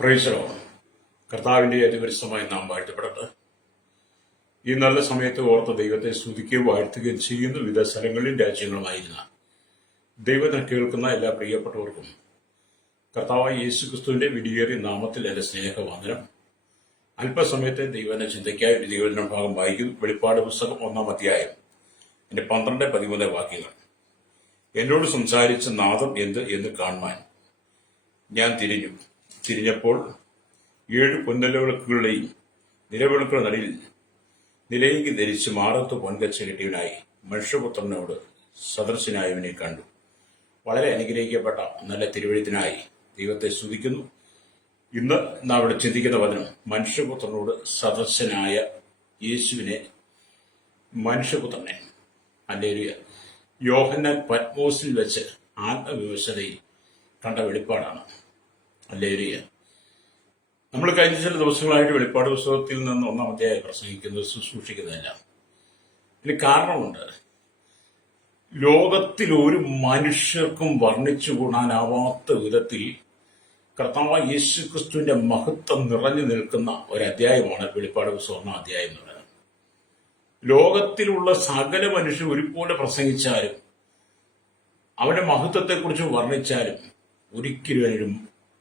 Praise the Lord. കർത്താവിന്റെ അതിപരിശുദ്ധമായ നാം വാഴ്ത്തപ്പെടട്ടെ. ഈ നല്ല സമയത്ത് ഓർത്ത ദൈവത്തെ സ്തുതിക്കുകയും വാഴ്ത്തുകയും ചെയ്യുന്ന വിവിധ സ്ഥലങ്ങളിലും രാജ്യങ്ങളുമായിരുന്ന ദൈവത്തെ കേൾക്കുന്ന എല്ലാ പ്രിയപ്പെട്ടവർക്കും കർത്താവായ യേശുക്രിസ്തുവിന്റെ വിടിയേറിയ നാമത്തിൽ എന്റെ സ്നേഹവന്ദനം. അല്പസമയത്തെ ദൈവന്റെ ചിന്തയ്ക്കായി ഒരു ദൈവജന ഭാഗം വായിക്കും. വെളിപ്പാട് പുസ്തകം 1-ാം അധ്യായം എന്റെ 12-13 വാക്യങ്ങൾ. എന്നോട് സംസാരിച്ച നാദം എന്ത് എന്ന് കാണുവാൻ ഞാൻ തിരിഞ്ഞപ്പോൾ 7 പൊൻനിലവിളക്കുകളുടെയും നിലവിളക്കുകളുടെ നടുവിൽ നിലയിങ്കി ധരിച്ച് മാറത്ത് പൊൻകച്ച കെട്ടിയവനായി മനുഷ്യപുത്രനോട് സദൃശനായവനെ കണ്ടു. വളരെ അനുഗ്രഹിക്കപ്പെട്ട നല്ല തിരുവഴുത്തിനായി ദൈവത്തെ സ്തുതിക്കുന്നു. ഇന്ന് നാം ഇവിടെ ചിന്തിക്കുന്ന വചനം മനുഷ്യപുത്രനോട് സദൃശനായ യേശുവിനെ, മനുഷ്യപുത്രനെ ഹല്ലേലൂയ യോഹന്നാൻ പത്മോസിൽ വെച്ച് ആത്മവിവശതയിൽ കണ്ട വെളിപ്പാടാണ്. ഹല്ലേലൂയ. നമ്മൾ കഴിഞ്ഞ ചില ദിവസങ്ങളായിട്ട് വെളിപ്പാട് പുസ്തകത്തിൽ നിന്ന് 1-ാം അധ്യായം പ്രസംഗിക്കുന്നത്, ശുശ്രൂഷിക്കുന്നതല്ല. ഇതിന് കാരണമുണ്ട്. ലോകത്തിൽ ഒരു മനുഷ്യർക്കും വർണ്ണിച്ചു കൂടാനാവാത്ത വിധത്തിൽ കർത്താവായ യേശുക്രിസ്തുവിന്റെ മഹത്വം നിറഞ്ഞു നിൽക്കുന്ന ഒരു അധ്യായമാണ് വെളിപ്പാട് പുസ്തകം 1-ാം അധ്യായം എന്ന് പറയുന്നത്. ലോകത്തിലുള്ള സകല മനുഷ്യർ ഒരുപോലെ പ്രസംഗിച്ചാലും അവന്റെ മഹത്വത്തെക്കുറിച്ച് വർണ്ണിച്ചാലും ഒരിക്കലും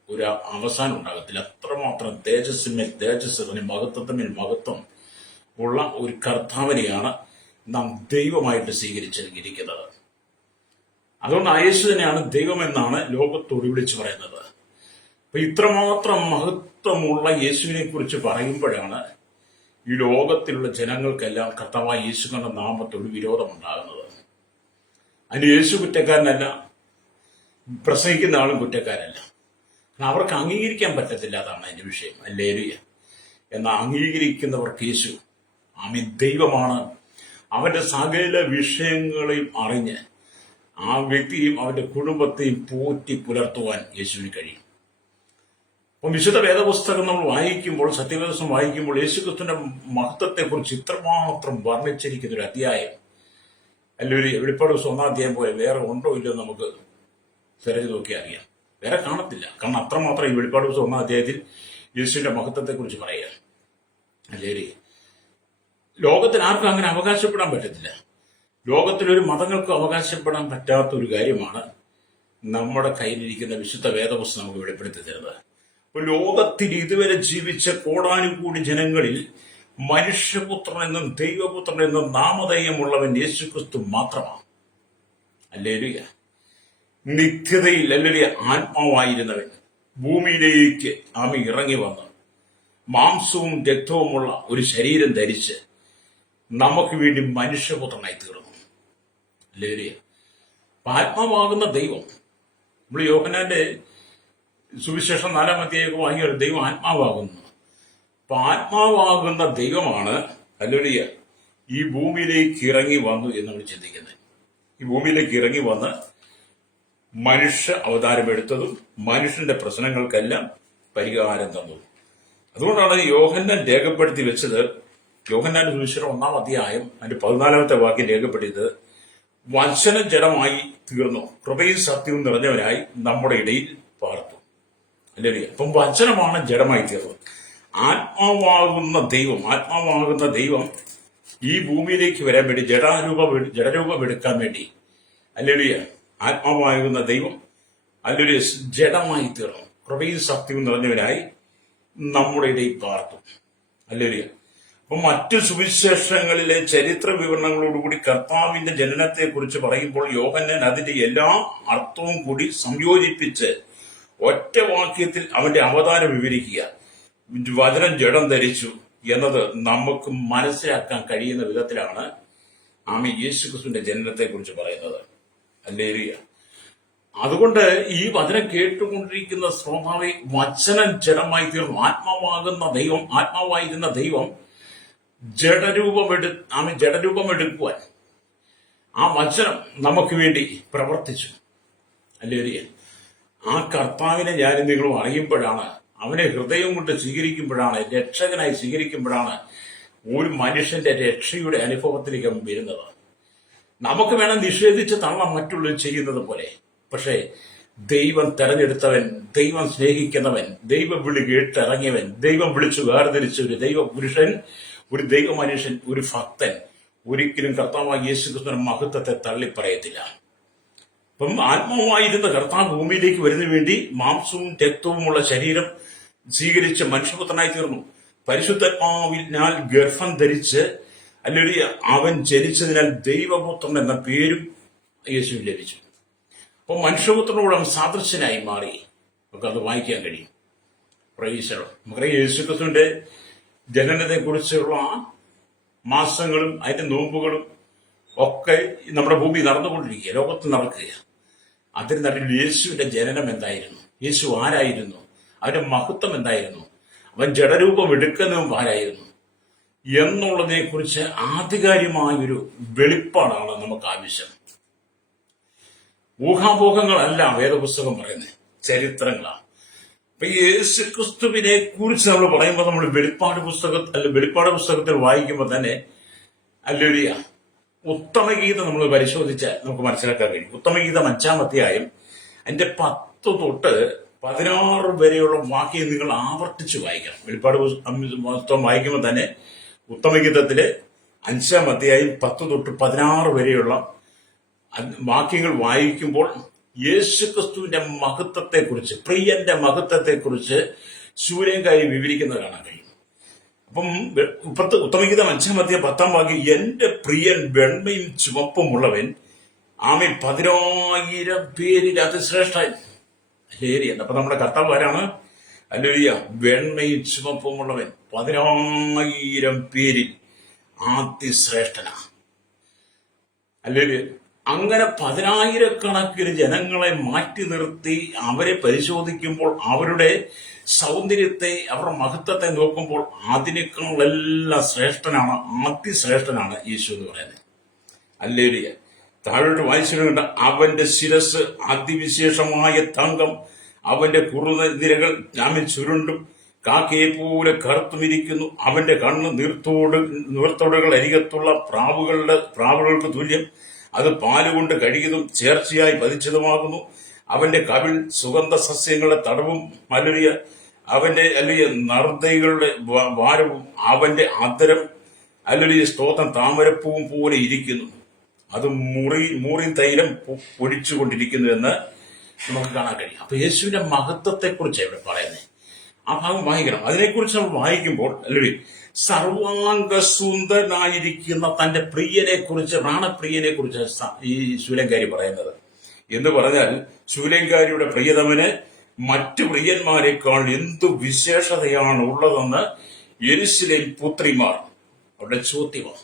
ഒരു അവസാനം ഉണ്ടാകത്തില്ല. അത്രമാത്രം തേജസ്സിന്മേൽ തേജസ്, മഹത്വത്തിന്മേൽ മഹത്വം ഉള്ള ഒരു കർത്താവിനെയാണ് നാം ദൈവമായിട്ട് സ്വീകരിച്ചിരിക്കുന്നത്. അതുകൊണ്ട് യേശു തന്നെയാണ് ദൈവമെന്നാണ് ലോകത്തോട് വിളിച്ചു പറയുന്നത്. അപ്പൊ ഇത്രമാത്രം മഹത്വമുള്ള യേശുവിനെ കുറിച്ച് പറയുമ്പോഴാണ് ഈ ലോകത്തിലുള്ള ജനങ്ങൾക്കെല്ലാം കർത്താവായ യേശുവിന്റെ നാമത്തോട് വിരോധമുണ്ടാകുന്നത്. അതിന് യേശു കുറ്റക്കാരനല്ല, പ്രസംഗിക്കുന്ന ആളും കുറ്റക്കാരല്ല. അവർക്ക് അംഗീകരിക്കാൻ പറ്റത്തില്ല, അതാണ് അതിന്റെ വിഷയം. ഹല്ലേലൂയ. എന്നാൽ അംഗീകരിക്കുന്നവർക്ക് യേശു ദൈവമാണ്. അവന്റെ സകല വിഷയങ്ങളെയും അറിഞ്ഞ് ആ വ്യക്തിയും അവന്റെ കുടുംബത്തെയും പോറ്റി പുലർത്തുവാൻ യേശുവിന് കഴിയും. അപ്പം വിശുദ്ധ വേദപുസ്തകം നമ്മൾ വായിക്കുമ്പോൾ, സത്യവേദപുസ്തകം വായിക്കുമ്പോൾ യേശുക്രിസ്തുവിന്റെ മഹത്വത്തെക്കുറിച്ച് ഇത്രമാത്രം വർണ്ണിച്ചിരിക്കുന്ന ഒരു അധ്യായം ഹല്ലേലൂയ. വെളിപ്പാട് പുസ്തകം 1-ാം അധ്യായം പോലെ വേറെ ഉണ്ടോ ഇല്ലയോ നമുക്ക് തിരഞ്ഞു നോക്കി അറിയാം. വേറെ കാണത്തില്ല. കാരണം അത്രമാത്രം ഈ വെളിപ്പാട് പുസ്തകം 1-ാം അധ്യായത്തിൽ യേശുവിന്റെ മഹത്വത്തെക്കുറിച്ച് പറയുക. ഹല്ലേലൂയ. ലോകത്തിൽ ആർക്കും അങ്ങനെ അവകാശപ്പെടാൻ പറ്റത്തില്ല. ലോകത്തിലൊരു മതങ്ങൾക്കും അവകാശപ്പെടാൻ പറ്റാത്ത ഒരു കാര്യമാണ് നമ്മുടെ കയ്യിലിരിക്കുന്ന വിശുദ്ധ വേദപുസ്തകം നമുക്ക് വെളിപ്പെടുത്തി തരുന്നത്. അപ്പൊ ലോകത്തിൽ ഇതുവരെ ജീവിച്ച കോടാനുകൂടി ജനങ്ങളിൽ മനുഷ്യപുത്രൻ എന്നും ദൈവപുത്രൻ എന്നും നാമധേയമുള്ളവൻ യേശുക്രിസ്തു മാത്രമാണ്. ഹല്ലേലൂയ. നിത്യതയിൽ ഹല്ലേലൂയ ആത്മാവായിരുന്നവൻ ഭൂമിയിലേക്ക് ഇറങ്ങി വന്ന് മാംസവും രക്തവുമുള്ള ഒരു ശരീരം ധരിച്ച് നമുക്ക് വേണ്ടി മനുഷ്യപുത്രനായി തീർന്നു. ഹല്ലേലൂയ. ആത്മാവാകുന്ന ദൈവം, നമ്മൾ യോഹന്നാന്റെ സുവിശേഷം 4-ാം അധ്യായം വാങ്ങിയ ദൈവം ആത്മാവാകുന്നു. അപ്പൊ ആത്മാവാകുന്ന ദൈവമാണ് ഹല്ലേലൂയ ഈ ഭൂമിയിലേക്ക് ഇറങ്ങി വന്നു എന്ന് നമ്മൾ ചിന്തിക്കുന്നത്. ഈ ഭൂമിയിലേക്ക് ഇറങ്ങി വന്ന് മനുഷ്യ അവതാരമെടുത്തതും മനുഷ്യന്റെ പ്രശ്നങ്ങൾക്കെല്ലാം പരിഹാരം തന്നതും. അതുകൊണ്ടാണ് യോഹന്നാൻ രേഖപ്പെടുത്തി വെച്ചത്. യോഹന്നാന്റെ സുവിശേഷം 1-ാം അധ്യായം അതിന്റെ 14-ാമത്തെ വാക്യം രേഖപ്പെടുത്തിയത്, വചനം ജഡമായി തീർന്നു, കൃപയും സത്യവും നിറഞ്ഞവനായി നമ്മുടെ ഇടയിൽ പാർത്തു. അല്ലേ? അപ്പം വചനമാണ് ജഡമായി തീർന്നത്. ആത്മാവാകുന്ന ദൈവം ഈ ഭൂമിയിലേക്ക് വരാൻ വേണ്ടി ജഡരൂപം എടുക്കാൻ വേണ്ടി ഹല്ലേലൂയ ആത്മാവാകുന്ന ദൈവം ഹല്ലേലൂയ ജഡമായി തീർന്നു, കൃപയും സത്യവും നിറഞ്ഞവനായി നമ്മുടെ ഇടയിൽ പാർത്തു. ഹല്ലേലൂയ. അപ്പൊ മറ്റു സുവിശേഷങ്ങളിലെ ചരിത്ര വിവരണങ്ങളോടുകൂടി കർത്താവിന്റെ ജനനത്തെ കുറിച്ച് പറയുമ്പോൾ യോഹന്നാൻ അതിന്റെ എല്ലാ അർത്ഥവും കൂടി സംയോജിപ്പിച്ച് ഒറ്റ വാക്യത്തിൽ അവന്റെ അവതാരം വിവരിക്കുക. വചനം ജഡം ധരിച്ചു എന്നത് നമുക്ക് മനസ്സിലാക്കാൻ കഴിയുന്ന വിധത്തിലാണ് യേശുക്രിസ്തുവിന്റെ ജനനത്തെ കുറിച്ച് പറയുന്നത്. ഹല്ലേലൂയ. അതുകൊണ്ട് ഈ വചനം കേട്ടുകൊണ്ടിരിക്കുന്ന സ്വാഭാവിക വചനം ജഡമായി തീർന്നു. ആത്മാവായിരുന്ന ദൈവം ജഡരൂപമെടുക്കുവാൻ ആ വചനം നമുക്ക് വേണ്ടി പ്രവർത്തിച്ചു. ഹല്ലേലൂയ. ആ കർത്താവിനെ ഞാനും നിങ്ങളും അറിയുമ്പോഴാണ്, അവനെ ഹൃദയം കൊണ്ട് സ്വീകരിക്കുമ്പോഴാണ്, രക്ഷകനായി സ്വീകരിക്കുമ്പോഴാണ് ഒരു മനുഷ്യന്റെ രക്ഷയുടെ അനുഭവത്തിലേക്ക് വരുന്നത്. നമുക്ക് വേണം നിഷേധിച്ച് തള്ളാൻ മറ്റുള്ളവർ ചെയ്യുന്നത് പോലെ. പക്ഷേ ദൈവം തെരഞ്ഞെടുത്തവൻ, ദൈവം സ്നേഹിക്കുന്നവൻ, ദൈവം വിളി കേട്ടിറങ്ങിയവൻ, ദൈവം വിളിച്ചു വേർതിരിച്ച ഒരു ദൈവ പുരുഷൻ, ഒരു ദൈവ മനുഷ്യൻ, ഒരു ഭക്തൻ ഒരിക്കലും കർത്താവായ യേശുക്രിസ്തുവിന്റെ മഹത്വത്തെ തള്ളിപ്പറയത്തില്ല. അപ്പം ആത്മാവായിരുന്ന കർത്താവ് ഭൂമിയിലേക്ക് വരുന്നതിന് വേണ്ടി മാംസവും രക്തവുമുള്ള ശരീരം സ്വീകരിച്ച മനുഷ്യപുത്രനായി തീർന്നു. പരിശുദ്ധാത്മാവിനാൽ ഗർഭം ധരിച്ച് അല്ലെങ്കിൽ അവൻ ജനിച്ചതിനാൽ ദൈവപുത്രൻ എന്ന പേരും യേശുവിന് ലഭിച്ചു. അപ്പോൾ മനുഷ്യപുത്രനോട് അവൻ സാദൃശ്യനായി മാറി. നമുക്കത് വായിക്കാൻ കഴിയും. പ്രൈസലോ. നമുക്കറിയാം യേശുക്രിസ്തുവിന്റെ ജനനത്തെക്കുറിച്ചുള്ള മാസങ്ങളും അതിന്റെ നോമ്പുകളും ഒക്കെ നമ്മുടെ ഭൂമി നടന്നുകൊണ്ടിരിക്കുക, ലോകത്ത് നടക്കുക. അതിന് നടുവിൽ യേശുവിന്റെ ജനനം എന്തായിരുന്നു, യേശു ആരായിരുന്നു, അവന്റെ മഹത്വം എന്തായിരുന്നു, അവൻ ജഡരൂപം എടുക്കുന്നതും ആരായിരുന്നു എന്നുള്ളതിനെ കുറിച്ച് ആധികാരികമായൊരു വെളിപ്പാടാണ് നമുക്ക് ആവശ്യം. ഊഹാപോഹങ്ങളല്ല വേദപുസ്തകം പറയുന്നത്, ചരിത്രങ്ങളാണ്. അപ്പൊ യേശുക്രിസ്തുവിനെ കുറിച്ച് നമ്മൾ പറയുമ്പോൾ നമ്മൾ വെളിപ്പാട് പുസ്തകത്തിൽ വായിക്കുമ്പോൾ തന്നെ അല്ലേലൂയ ഉത്തമഗീതം നമ്മൾ പരിശോധിച്ചാൽ നമുക്ക് മനസ്സിലാക്കാൻ കഴിയും. ഉത്തമഗീതം 5-ാം അധ്യായം അതിന്റെ 10 തൊട്ട് 16 വരെയുള്ള വാക്യം നിങ്ങൾ ആവർത്തിച്ച് വായിക്കണം. വെളിപ്പാട് പുസ്തകം വായിക്കുമ്പോൾ തന്നെ ഉത്തമഗീതത്തിലെ 5-ാം അധ്യായം 10 തൊട്ട് 16 വരെയുള്ള വാക്യങ്ങൾ വായിക്കുമ്പോൾ യേശുക്രിസ്തുവിന്റെ മഹത്വത്തെക്കുറിച്ച്, പ്രിയന്റെ മഹത്വത്തെക്കുറിച്ച് ശൂലേങ്കാരി വിവരിക്കുന്നത് കാണാൻ കഴിയും. അപ്പം ഉത്തമഗീതം 5-ാം അധ്യായം 10-ാം വാക്യം, എന്റെ പ്രിയൻ വെണ്മയും ചുവപ്പുമുള്ളവൻ, ആമേ 10,000 പേരിൽ അതിശ്രേഷ്ഠൻ. അല്ലേരിയ. അപ്പൊ നമ്മുടെ കർത്താവ് ആരാണ്? അല്ലേരിയ. വെണ്മയും ചുവപ്പുമുള്ളവൻ, 10,000 പേരിൽ അതിശ്രേഷ്ഠനാ. അല്ലേരിയ. അങ്ങനെ 10,000-കണക്കിന് ജനങ്ങളെ മാറ്റി നിർത്തി അവരെ പരിശോധിക്കുമ്പോൾ അവരുടെ സൗന്ദര്യത്തെ, അവരുടെ മഹത്വത്തെ നോക്കുമ്പോൾ അതിനേക്കാളെല്ലാം ശ്രേഷ്ഠനാണ്, അതിശ്രേഷ്ഠനാണ് യേശു എന്ന് പറയുന്നത്. അല്ലേലൂയ. താഴോട്ട് വായിച്ചിട്ടുണ്ട്, അവന്റെ ശിരസ് അതിവിശേഷമായ തങ്കം, അവന്റെ കുറുനിരകൾ ഞാമിൽ ചുരുണ്ടും കാക്കയെ പോലെ കറുത്തുമിരിക്കുന്നു, അവന്റെ കണ്ണ് നീർത്തോടുകൾ അരികത്തുള്ള പ്രാവുകൾക്ക് തുല്യം, അത് പാലുകൊണ്ട് കഴുകിയതും ചേർച്ചയായി പതിച്ചതുമാകുന്നു, അവന്റെ കവിൾ സുഗന്ധ സസ്യങ്ങളുടെ തടവും മലരിയ, അവന്റെ അല്ലെങ്കിൽ നർദ്ദകളുടെ വാരവും, അവന്റെ അധരം അല്ലെങ്കിൽ സ്തോത്രം താമരപ്പൂവും പോലെ ഇരിക്കുന്നു, അത് മൂറി തൈലം പൊടിച്ചുകൊണ്ടിരിക്കുന്നു എന്ന് നമുക്ക് കാണാൻ കഴിയും. അപ്പൊ യേശുവിന്റെ മഹത്വത്തെക്കുറിച്ച് ഇവിടെ പറയുന്നത് ആ ഭാഗം വായിക്കണം. അതിനെക്കുറിച്ച് നമ്മൾ വായിക്കുമ്പോൾ അല്ലെങ്കിൽ സർവാംഗ സുന്ദരനായിരിക്കുന്ന തന്റെ പ്രിയനെ കുറിച്ച്, പ്രാണപ്രിയനെ കുറിച്ച് ഈ ശൂലേങ്കാരി പറയുന്നത്. എന്ന് പറഞ്ഞാൽ ശൂലേങ്കാരിയുടെ പ്രിയതമന് മറ്റു പ്രിയന്മാരെക്കാൾ എന്തു വിശേഷതയാണ് ഉള്ളതെന്ന് യെരൂശലേം പുത്രിമാർ അവരുടെ ചോദ്യമാണ്.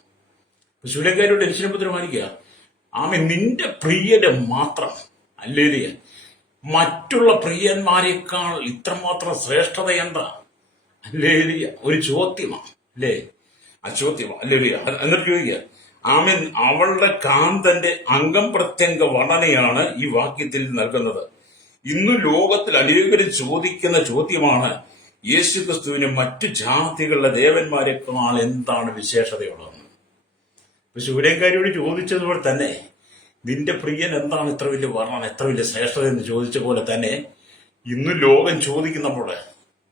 ശൂലേങ്കാരിയുടെ യെരൂശലേം പുത്രിമാരിക്കുക, ആമേ നിന്റെ പ്രിയന് മാത്രം അല്ലേലിയ മറ്റുള്ള പ്രിയന്മാരെക്കാൾ ഇത്രമാത്രം ശ്രേഷ്ഠത എന്താ? അല്ലേലിയ. ഒരു ചോദ്യമാണ് അല്ലേ? ആ ചോദ്യമാണ് അല്ലേലിയ. എന്നിട്ട് ചോദിക്കുക, ആമൻ അവളുടെ കാന്തന്റെ അംഗം പ്രത്യംഗ വർണ്ണനയാണ് ഈ വാക്യത്തിൽ നൽകുന്നത്. ഇന്ന് ലോകത്തിൽ അനേകരും ചോദിക്കുന്ന ചോദ്യമാണ്, യേശുക്രിസ്തുവിന് മറ്റു ജാതികളുടെ ദേവന്മാരെക്കാൾ എന്താണ് വിശേഷതയുള്ളതെന്ന്. ഇപ്പൊ ശൂലേങ്കാരിയോട് ചോദിച്ചതുപോലെ തന്നെ നിന്റെ പ്രിയൻ എന്താണ് ഇത്ര വലിയ വർണ്ണന, എത്ര വലിയ ശ്രേഷ്ഠത എന്ന് ചോദിച്ച പോലെ തന്നെ ഇന്ന് ലോകം ചോദിക്കുന്നപ്പോൾ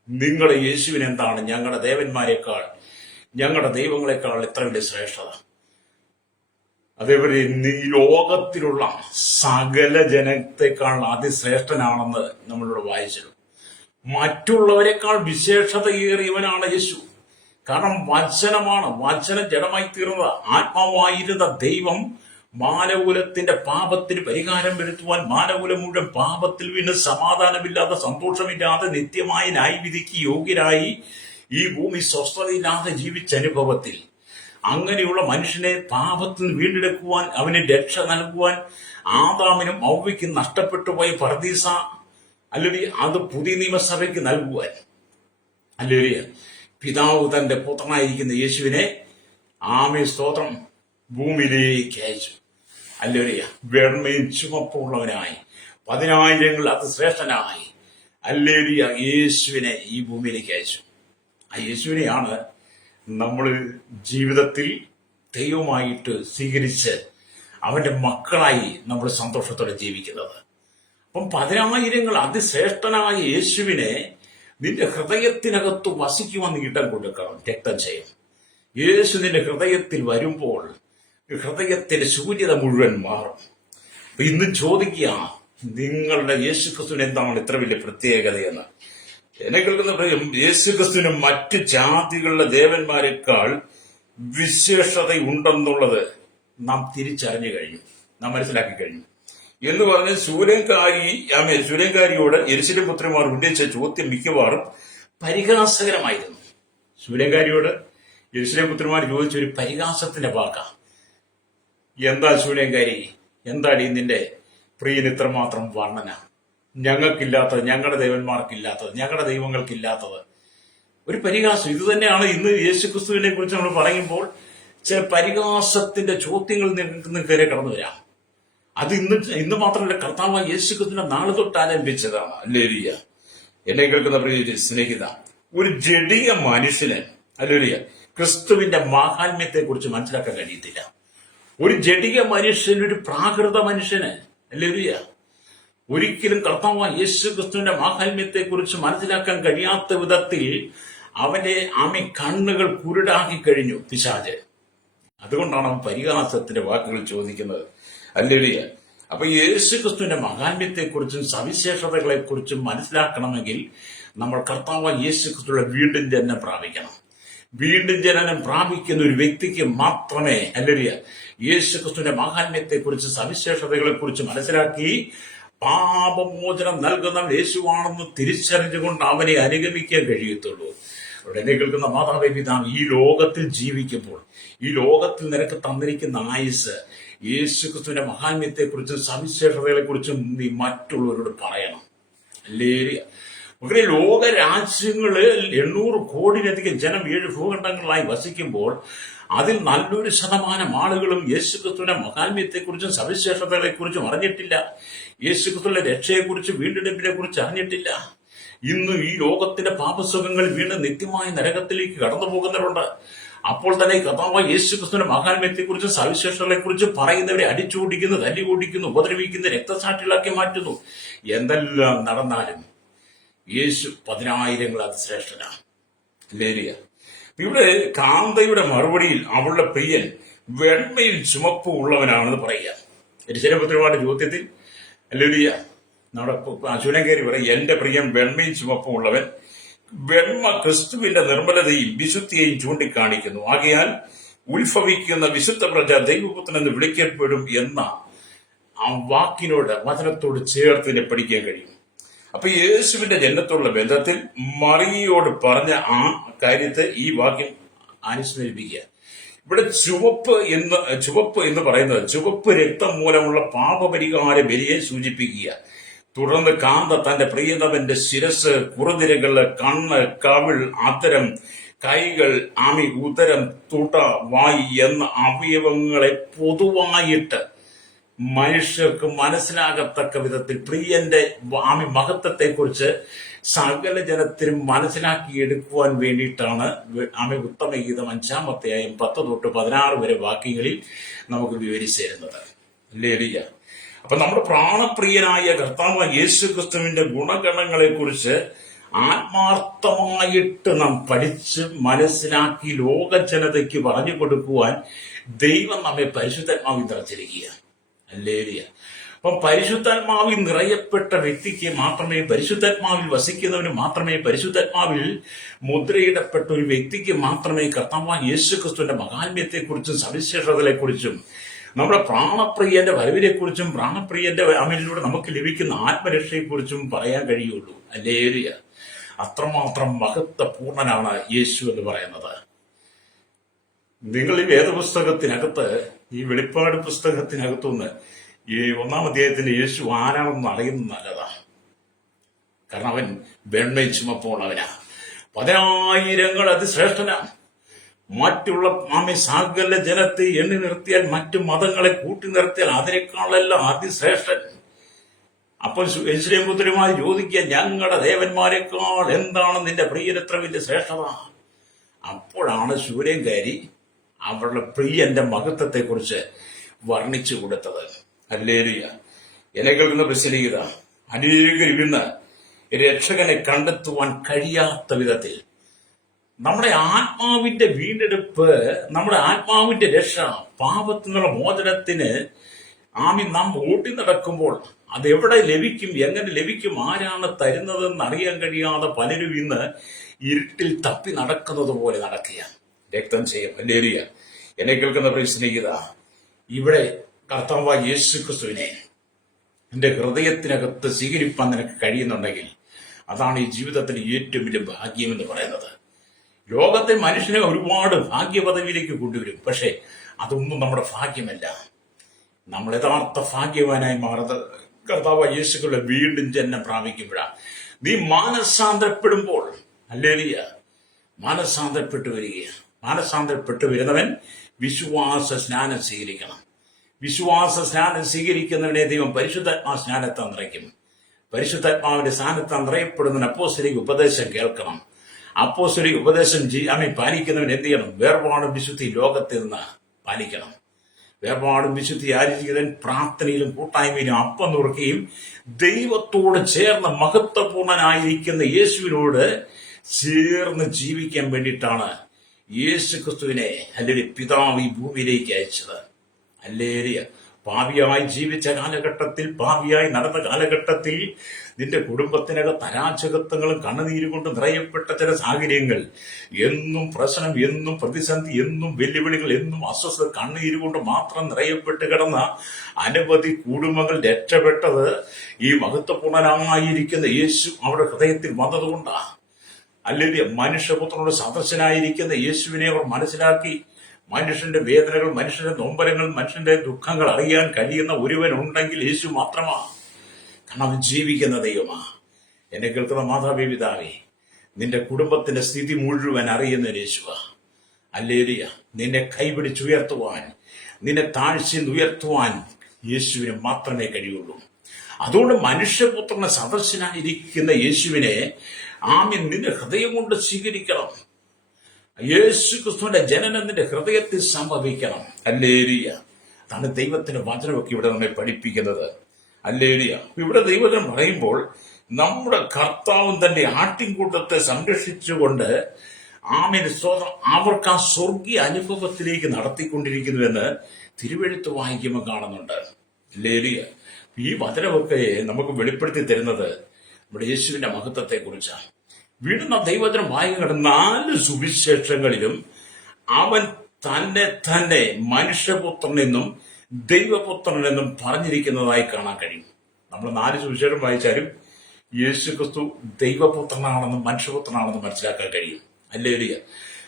നിങ്ങളുടെ യേശുവിന് എന്താണ് ഞങ്ങളുടെ ദേവന്മാരെക്കാൾ, ഞങ്ങളുടെ ദൈവങ്ങളെക്കാൾ എത്ര വലിയ ശ്രേഷ്ഠത. അതേപോലെ ഈ ലോകത്തിലുള്ള സകല ജനത്തെക്കാൾ അതിശ്രേഷ്ഠനാണെന്ന് നമ്മളിവിടെ വായിച്ചു. മറ്റുള്ളവരെക്കാൾ വിശേഷതയേറിയവനാണ് യേശു. കാരണം വചനമാണ്, വചനം ജഡമായി തീർന്നത്. ആത്മാവായിരുന്ന ദൈവം മാനവകുലത്തിന്റെ പാപത്തിന് പരിഹാരം വരുത്തുവാൻ, മാനവകുലം മുഴുവൻ പാപത്തിൽ വീണ് സമാധാനമില്ലാതെ, സന്തോഷമില്ലാതെ, നിത്യമായ ന്യായവിധിക്ക് യോഗ്യരായി ഈ ഭൂമി സ്വസ്ഥതയില്ലാതെ ജീവിച്ച അനുഭവത്തിൽ അങ്ങനെയുള്ള മനുഷ്യനെ പാപത്തിൽ നിന്ന് വീണ്ടെടുക്കുവാൻ, അവന് രക്ഷ നൽകുവാൻ, ആദാമിനും ഔവ്വയ്ക്കും നഷ്ടപ്പെട്ടു പോയ പർദീസ അല്ലെങ്കിൽ അത് പുതിയ നിയമസഭയ്ക്ക് നൽകുവാൻ അല്ലെങ്കിൽ പിതാവ് തന്റെ പുത്രനായിരിക്കുന്ന യേശുവിനെ ആമേ സ്തോത്രം ഭൂമിയിലേക്ക് അയച്ചു. അല്ലേലൂയ. വെണ്മയും ചുമപ്പുള്ളവനായി 10,000 അത് ശ്രേഷ്ഠനായി അല്ലേലൂയ യേശുവിനെ ഈ ഭൂമിയിലേക്ക് അയച്ചു. ആ യേശുവിനെയാണ് നമ്മൾ ജീവിതത്തിൽ ദൈവമായിട്ട് സ്വീകരിച്ച് അവന്റെ മക്കളായി നമ്മൾ സന്തോഷത്തോടെ ജീവിക്കുന്നത്. അപ്പം 10,000 അതിശ്രേഷ്ഠനായ യേശുവിനെ നിന്റെ ഹൃദയത്തിനകത്ത് വസിക്കുവാൻ നീ ഇടം കൊടുക്കണം. രക്തം ചെയ്യും. യേശു നിന്റെ ഹൃദയത്തിൽ വരുമ്പോൾ ഹൃദയത്തിന്റെ ശൂന്യത മുഴുവൻ മാറും. അപ്പൊ ഇന്ന് ചോദിക്കുക, നിങ്ങളുടെ യേശുക്രിസ്തുവിന് എന്താണ് ഇത്ര വലിയ പ്രത്യേകതയെന്ന്. എന്നെ കേൾക്കുന്ന പ്രിയം, യേശുക്രിസ്തുവിന് മറ്റു ജാതികളുടെ ദേവന്മാരെക്കാൾ വിശേഷതയുണ്ടെന്നുള്ളത് നാം തിരിച്ചറിഞ്ഞു കഴിഞ്ഞു, നാം മനസ്സിലാക്കി കഴിഞ്ഞു. എന്ന് പറഞ്ഞ് ശൂലേംകാരിയോട് യെരൂശലേം പുത്രിമാർ ഉന്നയിച്ച ചോദ്യം മിക്കവാറും പരിഹാസകരമായിരുന്നു. ശൂലേംകാരിയോട് യെരൂശലേം പുത്രിമാർ ചോദിച്ച ഒരു പരിഹാസത്തിന്റെ വാക്കാ. എന്താ ശൂലേംകാരി, എന്താടി നിന്റെ പ്രിയന് ഇത്രമാത്രം വർണ്ണന? ഞങ്ങൾക്കില്ലാത്തത്, ഞങ്ങളുടെ ദേവന്മാർക്കില്ലാത്തത്, ഞങ്ങളുടെ ദൈവങ്ങൾക്കില്ലാത്തത്. ഒരു പരിഹാസം. ഇത് തന്നെയാണ് ഇന്ന് യേശുക്രിസ്തുവിനെ കുറിച്ച് നമ്മൾ പറയുമ്പോൾ ചില പരിഹാസത്തിന്റെ ചോദ്യങ്ങൾ നിന്ന് കയറി കടന്നു വരാം. അത് ഇന്ന് മാത്രമല്ല, കർത്താവായ യേശുക്രിസ്തുവിന്റെ നാളെ തൊട്ട് ആരംഭിച്ചതാണ്. ഹല്ലേലൂയ. എന്നെ കേൾക്കുന്ന പ്രിയ സ്നേഹിത, ഒരു ജഡിക മനുഷ്യന് ഹല്ലേലൂയ ക്രിസ്തുവിന്റെ മാഹാത്മ്യത്തെ കുറിച്ച് മനസ്സിലാക്കാൻ കഴിയത്തില്ല. ഒരു ജഡിക മനുഷ്യൻ, ഒരു പ്രാകൃത മനുഷ്യന് ഹല്ലേലൂയ ഒരിക്കലും കർത്താവായ യേശുക്രിസ്തുവിന്റെ മാഹാത്മ്യത്തെ കുറിച്ച് മനസ്സിലാക്കാൻ കഴിയാത്ത വിധത്തിൽ അവന്റെ കണ്ണുകൾ കുരുടാക്കി കഴിഞ്ഞു പിശാച്. അതുകൊണ്ടാണ് അവൻ പരിഹാസത്തിന്റെ വാക്കുകൾ ചോദിക്കുന്നത്. ഹല്ലേലൂയ. അപ്പൊ യേശുക്രിസ്തുവിന്റെ മഹാത്മ്യത്തെക്കുറിച്ചും സവിശേഷതകളെക്കുറിച്ചും മനസ്സിലാക്കണമെങ്കിൽ നമ്മൾ കർത്താവായ യേശുക്രിസ്തുവിന്റെ വീണ്ടും ജനനം പ്രാപിക്കണം. വീണ്ടും ജനനം പ്രാപിക്കുന്ന ഒരു വ്യക്തിക്ക് മാത്രമേ ഹല്ലേലൂയ യേശുക്രിസ്തുവിന്റെ മഹാത്മ്യത്തെക്കുറിച്ച് സവിശേഷതകളെക്കുറിച്ച് മനസ്സിലാക്കി പാപമോചനം നൽകുന്നവൻ യേശുവാണെന്ന് തിരിച്ചറിഞ്ഞുകൊണ്ട് അവനെ അനുഗമിക്കാൻ കഴിയത്തുള്ളൂ. അവിടെ എന്നെ കേൾക്കുന്ന മാതാവേ പിതാവ്, ഈ ലോകത്തിൽ ജീവിക്കുമ്പോൾ, ഈ ലോകത്തിൽ നിനക്ക് തന്നിരിക്കുന്ന ആയുസ് യേശുക്രിസ്തുവിന്റെ മഹാത്മ്യത്തെക്കുറിച്ചും സവിശേഷതകളെക്കുറിച്ചും നീ മറ്റുള്ളവരോട് പറയണം. അല്ലേ? ലോക രാജ്യങ്ങളിൽ 800 കോടിയിലധികം ജനം 7 ഭൂഖണ്ഡങ്ങളിലായി വസിക്കുമ്പോൾ അതിൽ നല്ലൊരു ശതമാനം ആളുകളും യേശുക്രിസ്തുവിന്റെ മഹാത്മ്യത്തെക്കുറിച്ചും സവിശേഷതകളെക്കുറിച്ചും അറിഞ്ഞിട്ടില്ല. യേശുക്രിസ്തുവിന്റെ രക്ഷയെക്കുറിച്ച്, വീണ്ടെടുപ്പിനെ കുറിച്ച് അറിഞ്ഞിട്ടില്ല. ഇന്ന് ഈ ലോകത്തിന്റെ പാപസുഖങ്ങൾ വീണ്ടും നിത്യമായ നരകത്തിലേക്ക് കടന്നു പോകുന്നവരുണ്ട്. അപ്പോൾ തന്നെ കർത്താവായ യേശുക്രിസ്തുവിന്റെ മഹാത്മ്യത്തെക്കുറിച്ചും സവിശേഷതകളെക്കുറിച്ച് പറയുന്നവരെ അടിച്ചുകൂടിക്കുന്നു, തല്ലികൂടിക്കുന്നു, ഉപദ്രവിക്കുന്നു, രക്തസാക്ഷികളാക്കി മാറ്റുന്നു. എന്തെല്ലാം നടന്നാലും യേശു 10,000 അതിശ്രേഷ്ഠനാണ്. ലേലിയ. ഇവിടെ കാന്തയുടെ മറുപടിയിൽ അവളുടെ പ്രിയൻ വെണ്മയിൽ ചുമപ്പ് ഉള്ളവനാണെന്ന് പറയുക. യെരൂശലേം പുത്രിമാരുടെ ചോദ്യത്തിൽ ലേലിയ നമ്മുടെ ശൂലേംകാരി പറയും, എന്റെ പ്രിയൻ വെണ്മയും ചുമപ്പും ഉള്ളവൻ. വെണ്മ ക്രിസ്തുവിന്റെ നിർമ്മലതയും വിശുദ്ധിയെയും ചൂണ്ടിക്കാണിക്കുന്നു. ആകയാൽ ഉത്ഭവിക്കുന്ന വിശുദ്ധ പ്രജ ദൈവപുത്രൻ എന്ന് വിളിക്കപ്പെടും എന്ന ആ വാക്കിനോട്, വചനത്തോട് ചേർത്ത് പഠിക്കാൻ കഴിയും. അപ്പൊ യേശുവിന്റെ ജനനത്തോടുള്ള ബന്ധത്തിൽ മറിയയോട് പറഞ്ഞ ആ കാര്യത്തെ ഈ വാക്യം അനുസ്മരിപ്പിക്കുക. ഇവിടെ ചുവപ്പ് എന്ന് പറയുന്നത് ചുവപ്പ് രക്തം മൂലമുള്ള പാപപരിഹാര ബലിയെ സൂചിപ്പിക്കുക. തുടർന്ന് കാന്ത തന്റെ പ്രിയതമന്റെ ശിരസ്, കുറുനിരകള്, കണ്ണ്, കവിൾ, അധരം, കൈകൾ, ഉദരം, തുട, വായി എന്ന അവയവങ്ങളെ പൊതുവായിട്ട് മനുഷ്യർക്ക് മനസ്സിലാകത്തക്ക വിധത്തിൽ പ്രിയന്റെ മഹത്വത്തെക്കുറിച്ച് സകല ജനത്തിനും മനസ്സിലാക്കിയെടുക്കുവാൻ വേണ്ടിയിട്ടാണ് ഉത്തമഗീതം 5-ാം അധ്യായം 10 തൊട്ട് 16 വരെ വാക്യങ്ങളിൽ നമുക്ക് വിവരിച്ചു തരുന്നത്. ഹല്ലേലൂയ. അപ്പൊ നമ്മുടെ പ്രാണപ്രിയനായ കർത്താവ് യേശുക്രിസ്തുവിന്റെ ഗുണഗണങ്ങളെ കുറിച്ച് ആത്മാർത്ഥമായിട്ട് നാം പഠിച്ച് മനസ്സിലാക്കി ലോക ജനതയ്ക്ക് പറഞ്ഞു കൊടുക്കുവാൻ ദൈവം നമ്മെ പരിശുദ്ധാത്മാവിൽ നിറച്ചിരിക്കുക. ഹല്ലേലൂയ. അപ്പം പരിശുദ്ധാത്മാവിൽ നിറയപ്പെട്ട വ്യക്തിക്ക് മാത്രമേ, പരിശുദ്ധാത്മാവിൽ വസിക്കുന്നവന് മാത്രമേ, പരിശുദ്ധാത്മാവിൽ മുദ്രയിടപ്പെട്ട ഒരു വ്യക്തിക്ക് മാത്രമേ കർത്താവായ യേശുക്രിസ്തുവിന്റെ മഹാത്മ്യത്തെക്കുറിച്ചും സവിശേഷതകളെക്കുറിച്ചും നമ്മുടെ പ്രാണപ്രിയന്റെ വരവിനെക്കുറിച്ചും പ്രാണപ്രിയന്റെ അമലിലൂടെ നമുക്ക് ലഭിക്കുന്ന ആത്മരക്ഷയെക്കുറിച്ചും പറയാൻ കഴിയുള്ളൂ. ഹല്ലേലൂയ. അത്രമാത്രം മഹത്വപൂർണനാണ് യേശു എന്ന് പറയുന്നത്. നിങ്ങൾ ഈ വേദപുസ്തകത്തിനകത്ത്, ഈ വെളിപ്പാട് പുസ്തകത്തിനകത്തുനിന്ന് ഈ 1-ാം അധ്യായത്തിന്റെ യേശു ആരാണെന്ന് അറിയുന്നത് നല്ലതാ. കാരണം അവൻ വെണ്മയും ചുമപ്പുള്ളവനാ. 10,000 അതിശ്രേഷ്ഠനാണ്. മറ്റുള്ള സകല ജനത്തെ എണ്ണി നിർത്തിയാൽ, മറ്റു മതങ്ങളെ കൂട്ടി നിർത്തിയാൽ അതിനേക്കാളെല്ലാം അതിശ്രേഷ്ഠൻ. അപ്പോൾ യെരൂശലേം പുത്രിമാർ ചോദിക്കുക, ഞങ്ങളുടെ ദേവന്മാരെക്കാൾ എന്താണ് നിന്റെ പ്രിയനെത്ര വലിയ ശ്രേഷ്ഠത? അപ്പോഴാണ് ശൂലേംകാരി അവരുടെ പ്രിയന്റെ മഹത്വത്തെക്കുറിച്ച് വർണ്ണിച്ചു കൊടുത്തത്. ഹല്ലേലൂയ. എന്നെ കേൾക്കുന്ന പ്രശ്നീയത, അനേകർ ഇന്ന് രക്ഷകനെ കണ്ടെത്തുവാൻ കഴിയാത്ത വിധത്തിൽ നമ്മുടെ ആത്മാവിന്റെ വീണ്ടെടുപ്പ്, നമ്മുടെ ആത്മാവിന്റെ രക്ഷ, പാപത്തിൽ നിന്നുള്ള മോചനത്തിന് നാം ഓടി നടക്കുമ്പോൾ അതെവിടെ ലഭിക്കും, എങ്ങനെ ലഭിക്കും, ആരാണ് തരുന്നതെന്ന് അറിയാൻ കഴിയാതെ പലരും ഇന്ന് ഇരുട്ടിൽ തപ്പി നടക്കുന്നത് പോലെ നടക്കുക. രക്തം ചെയ്യും ഹല്ലേലൂയ. എന്നെ കേൾക്കുന്ന പ്രിയ സ്നേഹിത, ഇവിടെ കർത്താവായ യേശു ക്രിസ്തുവിനെ എന്റെ ഹൃദയത്തിനകത്ത് സ്വീകരിപ്പാൻ നിനക്ക് കഴിയുന്നുണ്ടെങ്കിൽ അതാണ് ഈ ജീവിതത്തിന്റെ ഏറ്റവും വലിയ ഭാഗ്യം എന്ന് പറയുന്നത്. ലോകത്തെ മനുഷ്യനെ ഒരുപാട് ഭാഗ്യപദവിയിലേക്ക് കൊണ്ടുവരും, പക്ഷെ അതൊന്നും നമ്മുടെ ഭാഗ്യമല്ല. നമ്മൾ യഥാർത്ഥ ഭാഗ്യവാനായി മാറുന്നത് കർത്താവ് യേശുക്കളുടെ വീണ്ടും ജന്മം പ്രാപിക്കുമ്പോഴാണ്. നീ മാനസാന്തരപ്പെടുമ്പോൾ ഹല്ലേലൂയ, മാനസാന്തരപ്പെട്ടു വരികയാണ്. മാനസാന്തരപ്പെട്ടു വരുന്നവൻ വിശ്വാസ സ്നാനം സ്വീകരിക്കണം. വിശ്വാസ സ്നാനം സ്വീകരിക്കുന്നവനെ ദൈവം പരിശുദ്ധാത്മാ സ്നാനത്താൽ നിറയ്ക്കും. പരിശുദ്ധാത്മാവിന്റെ സ്നാനത്താൽ നിറയപ്പെടുന്നതിന് അപ്പോസ്തലിക ഉപദേശം കേൾക്കണം. അപ്പോസ്തലിക ഉപദേശം പാലിക്കുന്നവൻ എന്ത് ചെയ്യണം? വേർപാടും വിശുദ്ധി ലോകത്തിൽ നിന്ന് പാലിക്കണം. വേർപാടും വിശുദ്ധി ആചരിക്കുന്നവൻ പ്രാർത്ഥനയിലും കൂട്ടായ്മയിലും അപ്പം നുറുക്കുകയും ദൈവത്തോട് ചേർന്ന് മഹത്വപൂർണനായിരിക്കുന്ന യേശുവിനോട് ചേർന്ന് ജീവിക്കാൻ വേണ്ടിയിട്ടാണ് യേശു ക്രിസ്തുവിനെ ഹല്ലേലൂയ പിതാവ് ഈ ഭൂമിയിലേക്ക് അയച്ചത്. ഹല്ലേലൂയ. പാപിയായി ജീവിച്ച കാലഘട്ടത്തിൽ, പാപിയായി നടന്ന കാലഘട്ടത്തിൽ നിന്റെ കുടുംബത്തിനകത്ത് അരാജകത്വങ്ങളും കണ്ണുനീര് കൊണ്ട് നിറയപ്പെട്ട ചില സാഹചര്യങ്ങൾ, എന്നും പ്രശ്നം, എന്നും പ്രതിസന്ധി, എന്നും വെല്ലുവിളികൾ, എന്നും അസ്വസ്ഥത, കണ്ണുനീര് കൊണ്ട് മാത്രം നിറയപ്പെട്ട് കിടന്ന അനവധി കുടുംബങ്ങൾ രക്ഷപ്പെട്ടത് ഈ മഹത്വപൂർണനായിരിക്കുന്ന യേശു അവരുടെ ഹൃദയത്തിൽ വന്നതുകൊണ്ടാണ്. അല്ലെങ്കിൽ മനുഷ്യപുത്രനോട് സദൃശനായിരിക്കുന്ന യേശുവിനെ അവർ മനസ്സിലാക്കി. മനുഷ്യന്റെ വേദനകൾ, മനുഷ്യന്റെ നൊമ്പരങ്ങൾ, മനുഷ്യന്റെ ദുഃഖങ്ങൾ അറിയാൻ കഴിയുന്ന ഒരുവൻ ഉണ്ടെങ്കിൽ യേശു മാത്രമാണ്. കാരണം അവൻ ജീവിക്കുന്ന ദൈവമാ. എന്നെ കേൾക്കുന്ന മാതാവേ, പിതാവേ, നിന്റെ കുടുംബത്തിന്റെ സ്ഥിതി മുഴുവൻ അറിയുന്ന യേശുവാ. ഹല്ലേലൂയ. നിന്നെ കൈപിടിച്ചുയർത്തുവാൻ, നിന്നെ താഴ്ചയിൽ ഉയർത്തുവാൻ യേശുവിന് മാത്രമേ കഴിയുള്ളൂ. അതുകൊണ്ട് മനുഷ്യപുത്രനെ സദൃശനായിരിക്കുന്ന യേശുവിനെ നിന്റെ ഹൃദയം കൊണ്ട് സ്വീകരിക്കണം. യേശു ക്രിസ്തുവിന്റെ ജനനം നിന്റെ ഹൃദയത്തിൽ സംഭവിക്കണം. ഹല്ലേലൂയ. അതാണ് ദൈവത്തിന്റെ വചനമൊക്കെ ഇവിടെ നമ്മെ പഠിപ്പിക്കുന്നത്. ഹല്ലേലൂയ. ഇവിടെ ദൈവജനം പറയുമ്പോൾ നമ്മുടെ കർത്താവും തന്റെ ആട്ടിൻകൂട്ടത്തെ സംരക്ഷിച്ചുകൊണ്ട് അവർക്ക് ആ സ്വർഗീയ അനുഭവത്തിലേക്ക് നടത്തിക്കൊണ്ടിരിക്കുന്നുവെന്ന് തിരുവെഴുത്ത് വായിക്കുമ്പോൾ കാണുന്നുണ്ട്. ഹല്ലേലൂയ. ഈ വചനമൊക്കെ നമുക്ക് വെളിപ്പെടുത്തി തരുന്നത് നമ്മുടെ യേശുവിന്റെ മഹത്വത്തെ കുറിച്ചാണ്. വീണ്ടും ദൈവവചനം വായിക്കുന്ന 4 സുവിശേഷങ്ങളിലും അവൻ തന്നെ മനുഷ്യപുത്രനെന്നും ദൈവപുത്രനെന്നും പറഞ്ഞിരിക്കുന്നതായി കാണാൻ കഴിയും. നമ്മൾ 4 സുവിശേഷം വായിച്ചാലും യേശു ക്രിസ്തു ദൈവപുത്രനാണെന്നും മനുഷ്യപുത്രനാണെന്നും മനസ്സിലാക്കാൻ കഴിയും. ഹല്ലേലൂയ.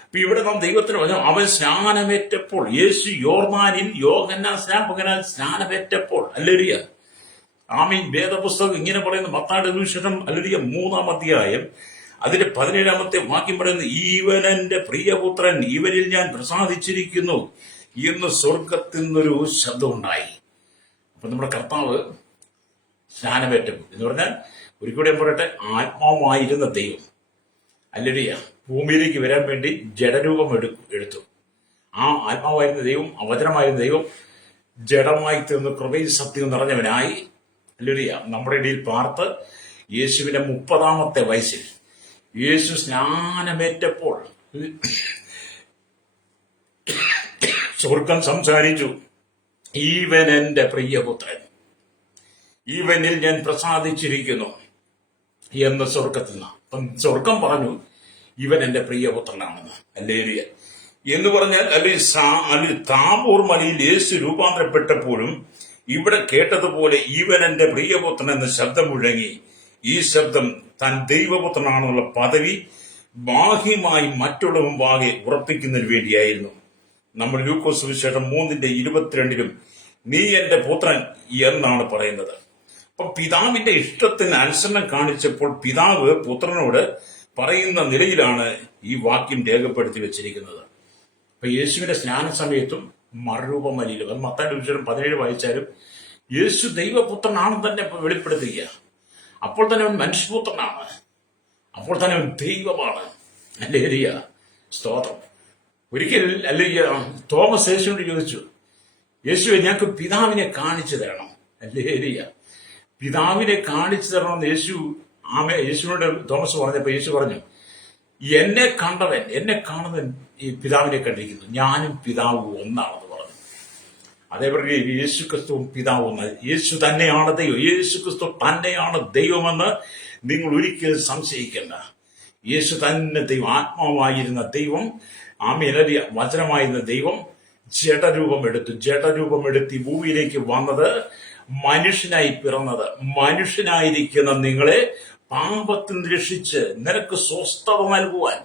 അപ്പൊ ഇവിടെ നാം ദൈവത്തിന് വചനം, അവൻ സ്നാനമേറ്റപ്പോൾ, യേശു യോർദാനിൽ യോഹന്നാൻ സ്നാപകനാൽ സ്നാനമേറ്റപ്പോൾ. ഹല്ലേലൂയ. വേദപുസ്തകം ഇങ്ങനെ പറയുന്നു. മത്തായിയുടെ സുവിശേഷം ഹല്ലേലൂയ 3-ാം അധ്യായം അതിന്റെ 17-ാമത്തെ വാക്യം പറയുന്നു, ഇവൻ എന്റെ പ്രിയപുത്രൻ, ഇവനിൽ ഞാൻ പ്രസാദിച്ചിരിക്കുന്നു എന്ന് സ്വർഗത്തിൽ നിന്നൊരു ശബ്ദം ഉണ്ടായി. അപ്പൊ നമ്മുടെ കർത്താവ് സ്നാനമേറ്റു എന്ന് പറഞ്ഞാൽ, ഒരിക്കലും ഞാൻ പറയട്ടെ, ആത്മാവായിരുന്ന ദൈവം ഹല്ലേലൂയ ഭൂമിയിലേക്ക് വരാൻ വേണ്ടി ജഡരൂപം എടുത്തു. ആ ആത്മാവായിരുന്ന ദൈവം, അവചരമായിരുന്ന ദൈവം ജഡമായി തീർന്ന് കൃപയും സത്യവും നിറഞ്ഞവനായി ഹല്ലേലൂയ നമ്മുടെ ഇടയിൽ പാർത്ത് യേശുവിന്റെ 30-ാമത്തെ വയസ്സിൽ യേശു സ്നാനമേറ്റപ്പോൾ സ്വർഗം സംസാരിച്ചു, ഇവൻ എന്റെ പ്രിയപുത്രൻ, ഇവനിൽ ഞാൻ പ്രസാദിച്ചിരിക്കുന്നു എന്ന് സ്വർഗത്തിൽ നിന്ന്. അപ്പം സ്വർഗം പറഞ്ഞു ഇവൻ എന്റെ പ്രിയപുത്രനാണെന്ന്. ഹല്ലേലൂയ. എന്ന് പറഞ്ഞാൽ അല്ലെങ്കിൽ താബോർ മലയിൽ യേശു രൂപാന്തരപ്പെട്ടപ്പോഴും ഇവിടെ കേട്ടതുപോലെ ഇവൻ എന്റെ പ്രിയപുത്രൻ എന്ന ശബ്ദം മുഴങ്ങി. ഈ ശബ്ദം താൻ ദൈവപുത്രനാണെന്നുള്ള പദവി ബാഹ്യമായി മറ്റുള്ള മുമ്പാകെ ഉറപ്പിക്കുന്നതിന് വേണ്ടിയായിരുന്നു. നമ്മൾ ലൂക്കോസ് സുവിശേഷം 3:22 നീ എന്റെ പുത്രൻ എന്നാണ് പറയുന്നത്. അപ്പൊ പിതാവിന്റെ ഇഷ്ടത്തിന് അനുസരണം കാണിച്ചപ്പോൾ പിതാവ് പുത്രനോട് പറയുന്ന നിലയിലാണ് ഈ വാക്യം രേഖപ്പെടുത്തി വെച്ചിരിക്കുന്നത്. അപ്പൊ യേശുവിന്റെ സ്നാന സമയത്തും മറുരൂപമലിയിലും, അത് മത്തായിയുടെ സുവിശേഷം 17 വായിച്ചാലും യേശു ദൈവപുത്രനാണെന്ന് തന്നെ വെളിപ്പെടുത്തുക. അപ്പോൾ തന്നെ അവൻ മനുഷ്യപുത്രനാണ്, അപ്പോൾ തന്നെ അവൻ ദൈവമാണ്. ഹല്ലേലൂയ. സ്തോത്രം. ഒരിക്കൽ തോമസ് യേശുവിനോട് ചോദിച്ചു, യേശുവെ ഞങ്ങൾക്ക് പിതാവിനെ കാണിച്ചു തരണം. ഹല്ലേലൂയ. പിതാവിനെ കാണിച്ചു തരണമെന്ന് യേശുവിനോട് തോമസ് പറഞ്ഞപ്പോ യേശു പറഞ്ഞു, എന്നെ കാണുന്നവൻ ഈ പിതാവിനെ കണ്ടിരിക്കുന്നു, ഞാനും പിതാവും ഒന്നാണെന്ന് പറഞ്ഞു. അതേപോലെ യേശു ക്രിസ്തുവും പിതാവും ഒന്ന്. യേശു തന്നെയാണ് ദൈവം, യേശു ക്രിസ്തു തന്നെയാണ് ദൈവമെന്ന് നിങ്ങൾ ഒരിക്കലും സംശയിക്കേണ്ട. യേശു തന്നെ ദൈവം, ആത്മാവായിരുന്ന ദൈവം, ആമേനറിയ വചനമായിരുന്ന ദൈവം ജഡരൂപമെടുത്ത് ഈ ഭൂമിയിലേക്ക് വന്നത്, മനുഷ്യനായി പിറന്നത്, മനുഷ്യനായിരിക്കുന്ന നിങ്ങളെ പാപത്തിൽ രക്ഷിച്ച് നിനക്ക് സ്വസ്ഥത നൽകുവാൻ,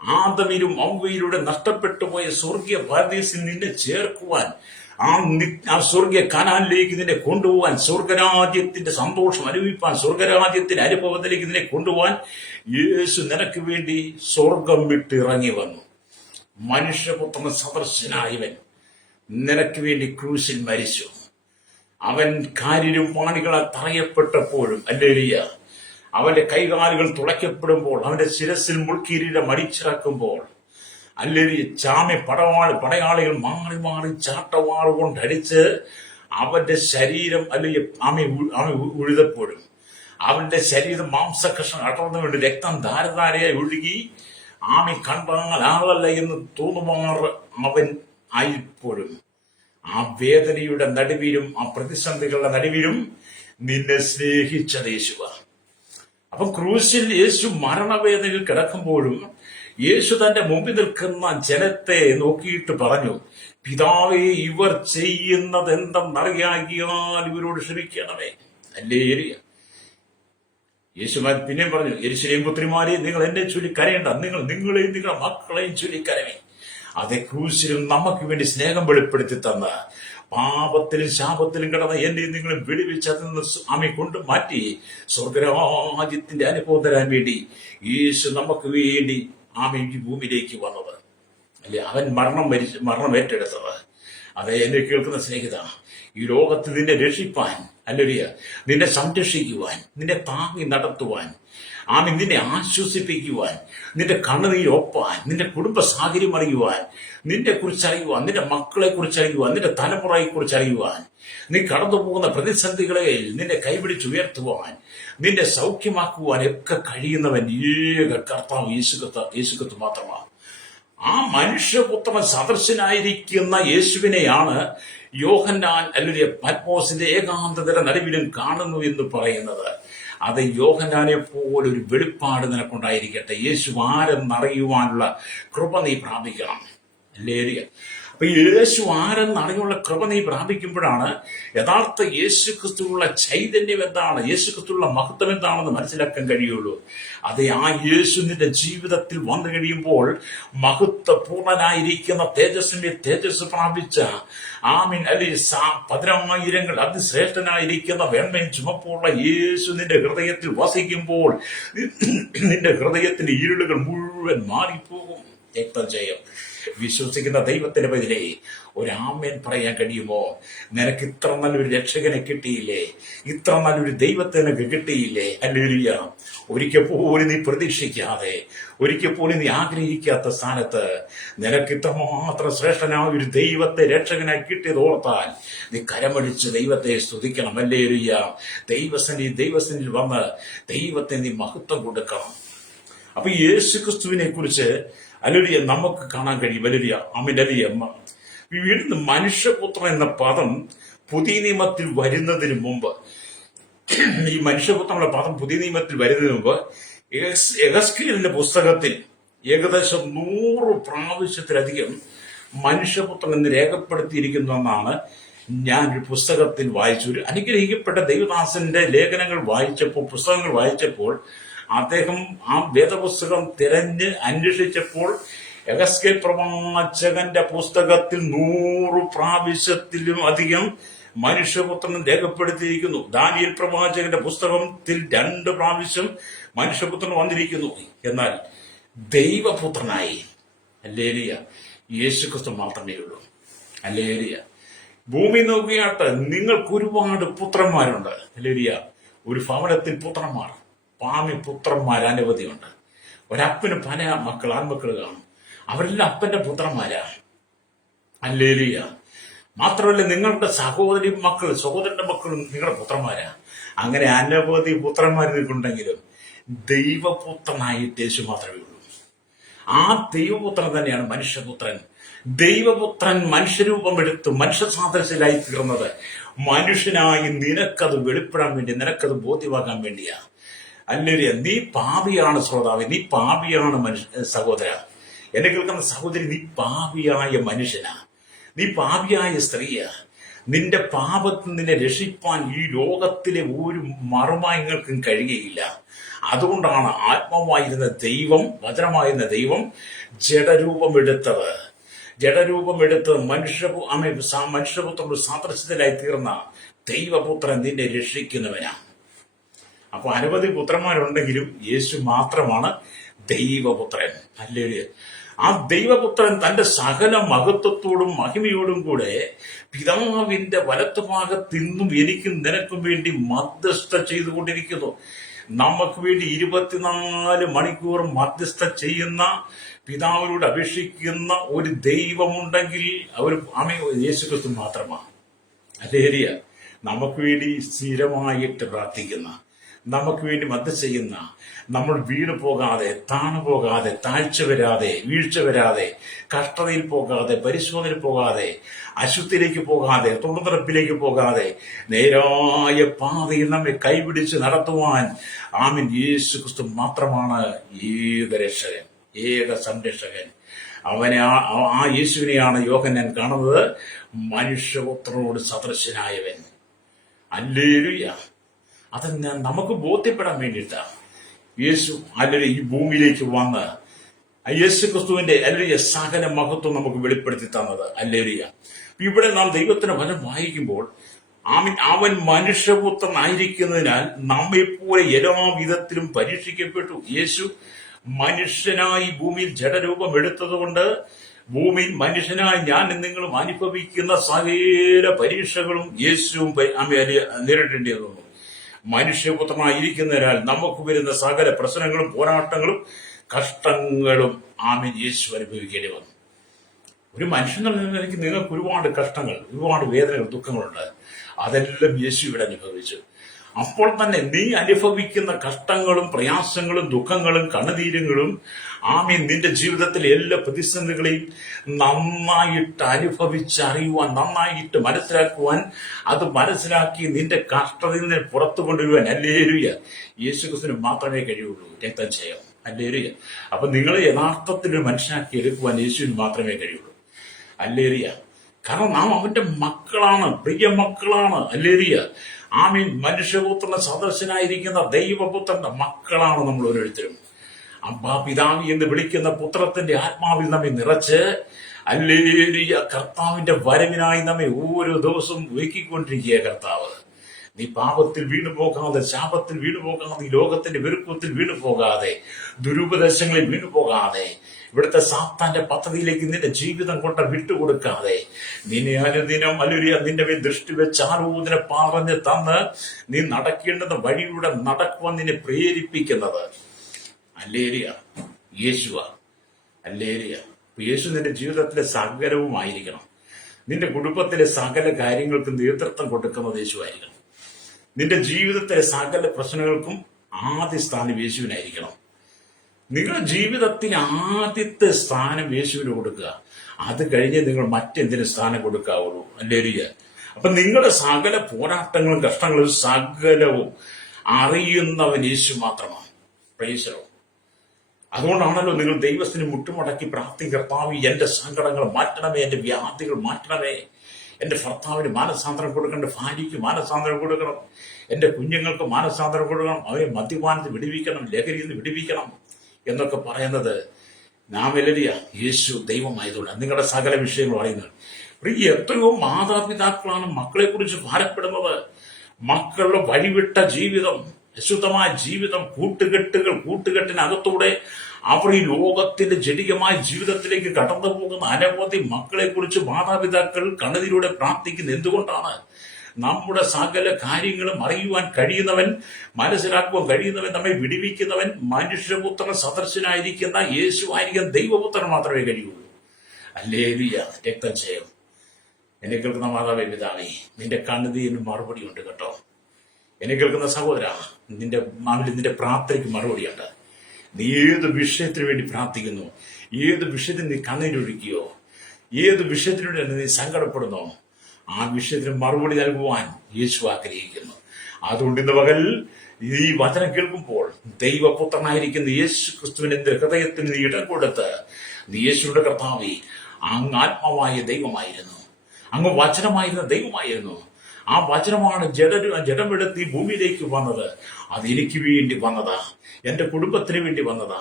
ആദമിലും ഔവയിലൂടെ നഷ്ടപ്പെട്ടു പോയ സ്വർഗീയ പാരദീസിൽ നിന്നെ ചേർക്കുവാൻ, ആ സ്വർഗീയ കനാലിലേക്ക് നിന്നെ കൊണ്ടുപോകാൻ, സ്വർഗരാജ്യത്തിന്റെ സന്തോഷം അനുഭവിപ്പാൻ, സ്വർഗരാജ്യത്തിന്റെ അനുഭവത്തിലേക്ക് നിന്നെ കൊണ്ടുപോകാൻ യേശു നിനക്ക് വേണ്ടി സ്വർഗം വിട്ട് ഇറങ്ങി വന്നു. മനുഷ്യപുത്രൻ സദൃശനായവൻ നിനക്ക് വേണ്ടി ക്രൂശിൽ മരിച്ചു. അവൻ കാലിലും പാണികളാൽ തറയപ്പെട്ടപ്പോഴും, ഹല്ലേലൂയ, അവന്റെ കൈകാലുകൾ തുളയ്ക്കപ്പെടുമ്പോൾ, അവന്റെ ശിരസിൽ മുൾക്കിരീടം അടിച്ചിറക്കുമ്പോൾ, ഹല്ലേലൂയ, പടയാളികൾ മാറി മാറി ചാട്ടവാറ് കൊണ്ടടിച്ച് അവന്റെ ശരീരം ഉഴുതപ്പോഴും, അവന്റെ ശരീരം മാംസകഷ്ണം അടർന്നുകൊണ്ട് രക്തം ധാരധാരയായി ഒഴുകി കണ്ടാൽ ആളല്ല എന്ന് തോന്നുമാറ് അവൻ ആയിപ്പോഴും, ആ വേദനയുടെ നടുവിലും ആ പ്രതിസന്ധികളുടെ നടുവിലും നിന്നെ സ്നേഹിച്ചത് യേശുവ. അപ്പൊ ക്രൂശിൽ യേശു മരണവേദനയിൽ കിടക്കുമ്പോഴും യേശു തന്റെ മുമ്പിൽ നിൽക്കുന്ന ജനത്തെ നോക്കിയിട്ട് പറഞ്ഞു, പിതാവേ, ഇവർ ചെയ്യുന്നത് എന്തെന്നറിയാകിയാൽ ഇവരോട് ക്ഷമിക്കണമേ. ഹല്ലേലൂയ. യേശുമാൻ പിന്നെയും പറഞ്ഞു, യെരൂശലേം പുത്രിമാരെ, നിങ്ങൾ എന്നെ ചൊല്ലി കരയണ്ട, നിങ്ങളെയും നിങ്ങളുടെ മക്കളെയും ചൊല്ലി കരവേ. അതേ ക്രൂശിലും നമുക്ക് വേണ്ടി സ്നേഹം വെളിപ്പെടുത്തി തന്ന, പാപത്തിലും ശാപത്തിലും കിടന്ന എന്നെയും നിങ്ങളും വെടിവെച്ച് അതിൽ നിന്ന് കൊണ്ട് മാറ്റി സ്വർഗരാജ്യത്തിന്റെ അനുഭവം തരാൻ വേണ്ടി യേശു നമുക്ക് വേണ്ടി ഈ ഭൂമിയിലേക്ക് വന്നത് അല്ലെ. അവൻ മരണം ഏറ്റെടുത്തത്. അതെ, എന്നെ കേൾക്കുന്ന സ്നേഹിത, ഈ ലോകത്തിൽ നിന്നെ രക്ഷിപ്പാൻ, ഹല്ലേലൂയ, നിന്നെ സംരക്ഷിക്കുവാൻ, നിന്നെ താങ്ങി നടത്തുവാൻ, നിന്നെ ആശ്വസിപ്പിക്കുവാൻ, നിന്റെ കണ്ണുനീരൊപ്പാൻ, നിന്റെ കുടുംബ സാഹചര്യം അറിയുവാൻ, നിന്നെ കുറിച്ച് അറിയുവാൻ, നിന്റെ മക്കളെ കുറിച്ച് അറിയുവാൻ, നിന്റെ തലമുറയെ കുറിച്ച് അറിയുവാൻ, നീ കടന്നു പോകുന്ന പ്രതിസന്ധികളെ നിന്നെ കൈപിടിച്ചുയർത്തുവാൻ, നിന്നെ സൗഖ്യമാക്കുവാൻ ഒക്കെ കഴിയുന്നവൻ ഏക കർത്താവ് യേശുക്രിസ്തു മാത്രമാണ്. ആ മനുഷ്യപുത്രൻ സദൃശനായിരിക്കുന്ന യേശുവിനെയാണ് യോഹന്നാൻ അല്ലെങ്കിൽ പത്മോസിന്റെ ഏകാന്തതയുടെ നടുവിലും കാണുന്നു എന്ന് പറയുന്നത്. അത് യോഹന്നാനെ പോലൊരു വെളിപ്പാട് നിനക്കുണ്ടായിരിക്കട്ടെ. യേശു ആരെന്നറിയുവാനുള്ള കൃപ നീ പ്രാപിക്കണം. ഹല്ലേലൂയ. അപ്പൊ യേശു ആരെന്നറിയുള്ള കൃപ നീ പ്രാപിക്കുമ്പോഴാണ് യഥാർത്ഥ യേശു ക്രിസ്തുവിനുള്ള ചൈതന്യം എന്താണ്, യേശു ക്രിസ്തുവിനുള്ള മഹത്വം എന്താണെന്ന് മനസ്സിലാക്കാൻ കഴിയുള്ളൂ. അതെ, ആ യേശു നിന്റെ ജീവിതത്തിൽ വന്നു കഴിയുമ്പോൾ മഹത്വപൂർണനായിരിക്കുന്ന തേജസ് പ്രാപിച്ച അല്ലെങ്കിൽ 10,000 അതിശ്രേഷ്ഠനായിരിക്കുന്ന വെണ്മയും ചുമപ്പുള്ള യേശു നിന്റെ ഹൃദയത്തിൽ വസിക്കുമ്പോൾ നിന്റെ ഹൃദയത്തിന്റെ ഇരുളുകൾ മുഴുവൻ മാറിപ്പോകും. രക്തജയം. വിശ്വസിക്കുന്ന ദൈവത്തിന്റെ പേരിലെ ഒരാമേൻ പറയാൻ കഴിയുമോ? നിനക്ക് ഇത്ര നല്ലൊരു രക്ഷകനെ കിട്ടിയില്ലേ, ഇത്ര നല്ലൊരു ദൈവത്തെ നിനക്ക് കിട്ടിയില്ലേ? ഹല്ലേലൂയ. ഒരിക്കൽ പോലും നീ പ്രതീക്ഷിക്കാതെ, ഒരിക്കൽ പോലും നീ ആഗ്രഹിക്കാത്ത സ്ഥാനത്ത് നിനക്ക് ഇത്രമാത്രം ശ്രേഷ്ഠനായ ഒരു ദൈവത്തെ രക്ഷകനായി കിട്ടിയത് ഓർത്താൽ നീ കരമടിച്ച് ദൈവത്തെ സ്തുതിക്കണം. ഹല്ലേലൂയ. ദൈവസന്നിധിയിൽ വന്ന് ദൈവത്തെ നീ മഹത്വം കൊടുക്കണം. അപ്പൊ യേശു ക്രിസ്തുവിനെ കുറിച്ച് ഹല്ലേലൂയ നമുക്ക് കാണാൻ കഴിയും. ഹല്ലേലൂയ. ഹല്ലേലൂയ. വീണ്ടും മനുഷ്യപുത്രൻ എന്ന പദം പുതിയ നിയമത്തിൽ വരുന്നതിന് മുമ്പ്, ഈ മനുഷ്യപുത്രനുള്ള പദം പുതിയ നിയമത്തിൽ വരുന്നതിന് മുമ്പ് യെഹെസ്കേലിന്റെ പുസ്തകത്തിൽ ഏകദേശം 100 പ്രാവശ്യത്തിലധികം മനുഷ്യപുത്രൻ എന്ന് രേഖപ്പെടുത്തിയിരിക്കുന്നെന്നാണ് ഞാൻ ഒരു പുസ്തകത്തിൽ വായിച്ചു. ഒരു അനുഗ്രഹിക്കപ്പെട്ട ദൈവദാസന്റെ ലേഖനങ്ങൾ പുസ്തകങ്ങൾ വായിച്ചപ്പോൾ അദ്ദേഹം ആ വേദപുസ്തകം തിരഞ്ഞ് അന്വേഷിച്ചപ്പോൾ യെഹെസ്കേൽ പ്രവാചകന്റെ പുസ്തകത്തിൽ 100 പ്രാവശ്യത്തിലും അധികം മനുഷ്യപുത്രൻ രേഖപ്പെടുത്തിയിരിക്കുന്നു. ദാനിയേൽ പ്രവാചകന്റെ പുസ്തകത്തിൽ 2 പ്രാവശ്യം മനുഷ്യപുത്രൻ വന്നിരിക്കുന്നു. എന്നാൽ ദൈവപുത്രനായി ഹല്ലേലൂയ യേശുക്രിസ്തു മാത്രമേ ഉള്ളൂ. ഹല്ലേലൂയ. ഭൂമി നോക്കിയാട്ട് നിങ്ങൾക്ക് ഒരുപാട് പുത്രന്മാരുണ്ട്. ഹല്ലേലൂയ. ഒരു ഭവനത്തിൽ പുത്രന്മാർ, പുത്രന്മാർ അനവധിയുണ്ട്. ഒരപ്പന് പല ആൺമക്കൾ കാണും. അവരെല്ലാം അപ്പന്റെ പുത്രന്മാരാ. ഹല്ലേലൂയ. മാത്രമല്ല നിങ്ങളുടെ സഹോദരന്റെ മക്കളും നിങ്ങളുടെ പുത്രന്മാരാ. അങ്ങനെ അനവധി പുത്രന്മാർ നിങ്ങൾക്കുണ്ടെങ്കിലും ദൈവപുത്രനായിട്ട് യേശു മാത്രമേ ഉള്ളൂ. ആ ദൈവപുത്രൻ തന്നെയാണ് മനുഷ്യപുത്രൻ. ദൈവപുത്രൻ മനുഷ്യരൂപം എടുത്ത് മനുഷ്യ സാദൃശ്യത്തിലായി തീർന്നത് മനുഷ്യനായി നിനക്കത് വെളിപ്പെടാൻ വേണ്ടി, നിനക്കത് ബോധ്യമാക്കാൻ വേണ്ടിയാ. അല്ലേ, നീ പാപിയാണ് ശ്രോതാവ്, നീ പാപിയാണ് സഹോദര, എന്നെ കേൾക്കുന്ന സഹോദരി, നീ പാപിയായ മനുഷ്യനാ, നീ പാപിയായ സ്ത്രീയാ. നിന്റെ പാപത്തിൽ നിന്നെ രക്ഷിപ്പാൻ ഈ ലോകത്തിലെ ഒരു മറുമായങ്ങൾക്കും കഴിയുകയില്ല. അതുകൊണ്ടാണ് ആത്മാവായിരുന്ന ദൈവം, വചനമായിരുന്ന ദൈവം ജഡരൂപമെടുത്ത് മനുഷ്യപുത്രന്റെ സാദൃശ്യത്തിലായി തീർന്ന ദൈവപുത്രൻ നിന്നെ രക്ഷിക്കുന്നവനാ. അപ്പൊ അനവധി പുത്രന്മാരുണ്ടെങ്കിലും യേശു മാത്രമാണ് ദൈവപുത്രൻ. ഹല്ലേലൂയ. ആ ദൈവപുത്രൻ തന്റെ സകല മഹത്വത്തോടും മഹിമയോടും കൂടെ പിതാവിന്റെ വലത്തുഭാഗത്തിന്നും എനിക്കും നിനക്കും വേണ്ടി മധ്യസ്ഥ ചെയ്തുകൊണ്ടിരിക്കുന്നു. നമുക്ക് വേണ്ടി 24 മണിക്കൂർ മധ്യസ്ഥ ചെയ്യുന്ന, പിതാവിനോട് അപേക്ഷിക്കുന്ന ഒരു ദൈവമുണ്ടെങ്കിൽ യേശുക്രിസ്തു മാത്രമാണ്. ഹല്ലേലൂയ. നമുക്ക് വേണ്ടി സ്ഥിരമായിട്ട് പ്രാർത്ഥിക്കുന്ന, നമുക്ക് വേണ്ടി മധ്യസ്ഥ ചെയ്യുന്ന, നമ്മൾ വീണു പോകാതെ, താണു പോകാതെ, വീഴ്ച വരാതെ, കഷ്ടതയിൽ പോകാതെ, പരിശോധനയിൽ പോകാതെ, അശുദ്ധിയിലേക്ക് പോകാതെ, തൊടുനിറപ്പിലേക്ക് പോകാതെ, നേരായ പാതയിൽ നമ്മെ കൈപിടിച്ച് നടത്തുവാൻ യേശു ക്രിസ്തു മാത്രമാണ് ഏക രക്ഷകൻ, ഏക സംരക്ഷകൻ. ആ യേശുവിനെയാണ് യോഹന്നാൻ കാണുന്നത് മനുഷ്യപുത്രനോട് സദൃശനായവൻ. ഹല്ലേലൂയ. അത് നമുക്ക് ബോധ്യപ്പെടാൻ വേണ്ടിയിട്ടാണ് യേശു ഈ ഭൂമിയിലേക്ക് വന്ന് യേശു ക്രിസ്തുവിന്റെ സകല മഹത്വം നമുക്ക് വെളിപ്പെടുത്തി തന്നത്. ഹല്ലേലൂയ. ഇവിടെ നാം ദൈവത്തിന്റെ വചനം വായിക്കുമ്പോൾ അവൻ മനുഷ്യപുത്രനായിരിക്കുന്നതിനാൽ നമ്മെപ്പോലെ എല്ലാ വിധത്തിലും പരീക്ഷിക്കപ്പെട്ടു. യേശു മനുഷ്യനായി ഭൂമിയിൽ ജഡരൂപം എടുത്തതുകൊണ്ട് ഭൂമിയിൽ മനുഷ്യനായി ഞാൻ നിങ്ങളും അനുഭവിക്കുന്ന സകല പരീക്ഷകളും യേശുവും നേരിടേണ്ടി വന്നു. മനുഷ്യപുത്രനായിരിക്കുന്നതിനാൽ നമുക്ക് വരുന്ന സകല പ്രശ്നങ്ങളും പോരാട്ടങ്ങളും കഷ്ടങ്ങളും യേശു അനുഭവിക്കേണ്ടി വന്നു. ഒരു മനുഷ്യൻ നിലയ്ക്ക് നിങ്ങൾക്ക് ഒരുപാട് കഷ്ടങ്ങൾ, ഒരുപാട് വേദനകൾ, ദുഃഖങ്ങളുണ്ട്. അതെല്ലാം യേശു ഇവിടെ അനുഭവിച്ചു. അപ്പോൾ തന്നെ നീ അനുഭവിക്കുന്ന കഷ്ടങ്ങളും പ്രയാസങ്ങളും ദുഃഖങ്ങളും കണ്ണുനീരുകളും നിന്റെ ജീവിതത്തിലെ എല്ലാ പ്രതിസന്ധികളെയും നന്നായിട്ട് അനുഭവിച്ചറിയുവാൻ, നന്നായിട്ട് മനസ്സിലാക്കുവാൻ, അത് മനസ്സിലാക്കി നിന്റെ കഷ്ടതയിൽ നിന്ന് പുറത്തു കൊണ്ടുവരുവാൻ ഹല്ലേലൂയ യേശുക്രിസ്തുവിന് മാത്രമേ കഴിയുള്ളൂ. രക്തം ചെയ്യാം. ഹല്ലേലൂയ. അപ്പൊ നിങ്ങളെ യഥാർത്ഥത്തിൽ ഒരു മനുഷ്യനാക്കി എടുക്കുവാൻ യേശുവിന് മാത്രമേ കഴിയുള്ളൂ. ഹല്ലേലൂയ. കാരണം നാം അവന്റെ മക്കളാണ്, പ്രിയ മക്കളാണ്. ഹല്ലേലൂയ. മനുഷ്യപുത്രന്റെ സദൃശനായിരിക്കുന്ന ദൈവപുത്രന്റെ മക്കളാണ് നമ്മൾ ഓരോരുത്തരും. പിതാവി എന്ന് വിളിക്കുന്ന പുത്രത്തിന്റെ ആത്മാവിൽ നമ്മെ നിറച്ച് ഹല്ലേലൂയ കർത്താവിന്റെ വരവിനായി നമ്മെ ഓരോ ദിവസവും ഒരുക്കിക്കൊണ്ടിരിക്കുക കർത്താവ്. നീ പാപത്തിൽ വീണു പോകാതെ, ശാപത്തിൽ വീണു പോകാതെ, ഈ ലോകത്തിന്റെ വെറുപ്പത്തിൽ വീണു പോകാതെ, ദുരുപദേശങ്ങളിൽ വീണു പോകാതെ, ഇവിടുത്തെ സാത്താന്റെ പദ്ധതിയിലേക്ക് നിന്റെ ജീവിതം കൊണ്ട് വിട്ടുകൊടുക്കാതെ, നിന്നെ അനുദിനം നിന്റെ മേൽ ദൃഷ്ടി വെച്ച് ആലോചന പറഞ്ഞ് തന്ന് നീ നടക്കേണ്ടുന്ന വഴിയുടെ നടക്കുവാൻ നിന്നെ പ്രേരിപ്പിക്കുന്നത് ഹല്ലേലൂയ യേശുവ. ഹല്ലേലൂയ. യേശു നിന്റെ ജീവിതത്തിലെ സകലവുമായിരിക്കണം. നിന്റെ കുടുംബത്തിലെ സകല കാര്യങ്ങൾക്കും നേതൃത്വം കൊടുക്കുന്നത് യേശുവായിരിക്കണം. നിന്റെ ജീവിതത്തിലെ സകല പ്രശ്നങ്ങൾക്കും ആദ്യ സ്ഥാനം യേശുവിനായിരിക്കണം. നിങ്ങളുടെ ജീവിതത്തിൽ ആദ്യത്തെ സ്ഥാനം യേശുവിന് കൊടുക്കുക. അത് കഴിഞ്ഞ് നിങ്ങൾ മറ്റെന്തിനും സ്ഥാനം കൊടുക്കാവുള്ളൂ. ഹല്ലേലൂയ. അപ്പൊ നിങ്ങളുടെ സകല പോരാട്ടങ്ങളും കഷ്ടങ്ങളും സകലവും അറിയുന്നവൻ യേശു മാത്രമാണ്. Praise the Lord. അതുകൊണ്ടാണല്ലോ നിങ്ങൾ ദൈവത്തിന് മുട്ടുമടക്കി പ്രാർത്ഥിക്കുക, കർത്താവേ എന്റെ സങ്കടങ്ങൾ മാറ്റണമേ, എന്റെ വ്യാധികൾ മാറ്റണമേ, എന്റെ ഭർത്താവിന് മാനസാന്തരം കൊടുക്കണം, എന്റെ ഭാര്യയ്ക്ക് മാനസാന്തരം കൊടുക്കണം, എന്റെ കുഞ്ഞുങ്ങൾക്ക് മാനസാന്തരം കൊടുക്കണം, അവരെ മദ്യപാനത്തിൽ വിടുവിക്കണം, ലഹരിയിൽ നിന്ന് വിടുവിക്കണം എന്നൊക്കെ പറയുന്നത് നാം ഹല്ലേലൂയ യേശു ദൈവമായതുകൊണ്ട് നിങ്ങളുടെ സകല വിഷയങ്ങൾ പറയുന്നത്. എത്രയോ മാതാപിതാക്കളാണ് മക്കളെ കുറിച്ച് ഭാരപ്പെടുന്നത്. മക്കളുടെ വഴിവിട്ട ജീവിതം, അശുദ്ധമായ ജീവിതം, കൂട്ടുകെട്ടിനകത്തൂടെ അവർ ഈ ലോകത്തിന്റെ ജടികമായ ജീവിതത്തിലേക്ക് കടന്നു പോകുന്ന അനവധി മക്കളെ കുറിച്ച് മാതാപിതാക്കൾ കണ്ണുനീരോടെ പ്രാർത്ഥിക്കുന്നത് എന്തുകൊണ്ടാണ്? നമ്മുടെ സകല കാര്യങ്ങളും അറിയുവാൻ കഴിയുന്നവൻ, മനസ്സിലാക്കുവാൻ കഴിയുന്നവൻ, നമ്മെ വിടിവിക്കുന്നവൻ മനുഷ്യപുത്രൻ സദൃശനായിരിക്കുന്ന യേശു ആയിരിക്കുന്ന ദൈവപുത്രൻ മാത്രമേ കഴിയുള്ളൂ. ഹല്ലേലൂയ. രക്തം ചെയ്യും. എന്നെ കേൾക്കുന്ന മാതാവേ പിതാവേ, നിന്റെ കണ്ണുനീരിന് മറുപടി ഉണ്ട് കേട്ടോ. എന്നെ കേൾക്കുന്ന സഹോദര, നിന്റെ പ്രാർത്ഥനയ്ക്ക് മറുപടിയുണ്ട്. നീ ഏത് വിഷയത്തിന് വേണ്ടി പ്രാർത്ഥിക്കുന്നു, ഏത് വിഷയത്തിന് നീ കണ്ണീരൊഴുക്കിയോ, ഏത് വിഷയത്തിനു വേണ്ടി നീ സങ്കടപ്പെടുന്നോ, ആ വിഷയത്തിന് മറുപടി നൽകുവാൻ യേശു ആഗ്രഹിക്കുന്നു. അതുകൊണ്ട് ഇന്ന് പകൽ ഈ വചനം കേൾക്കുമ്പോൾ ദൈവപുത്രനായിരിക്കുന്ന യേശു ക്രിസ്തുവിന്റെ ഹൃദയത്തിന് നീ ഇടം കൊടുത്ത്, നീ യേശുവിന്റെ കർത്താവേ, അങ്ങ് ആത്മാവായ ദൈവമായിരുന്നു, അങ്ങ് വചനമായിരുന്ന ദൈവമായിരുന്നു. ആ വചനമാണ് ജഡമെടുത്ത് ഈ ഭൂമിയിലേക്ക് വന്നത്. അത് എനിക്ക് വേണ്ടി വന്നതാ, എന്റെ കുടുംബത്തിന് വേണ്ടി വന്നതാ,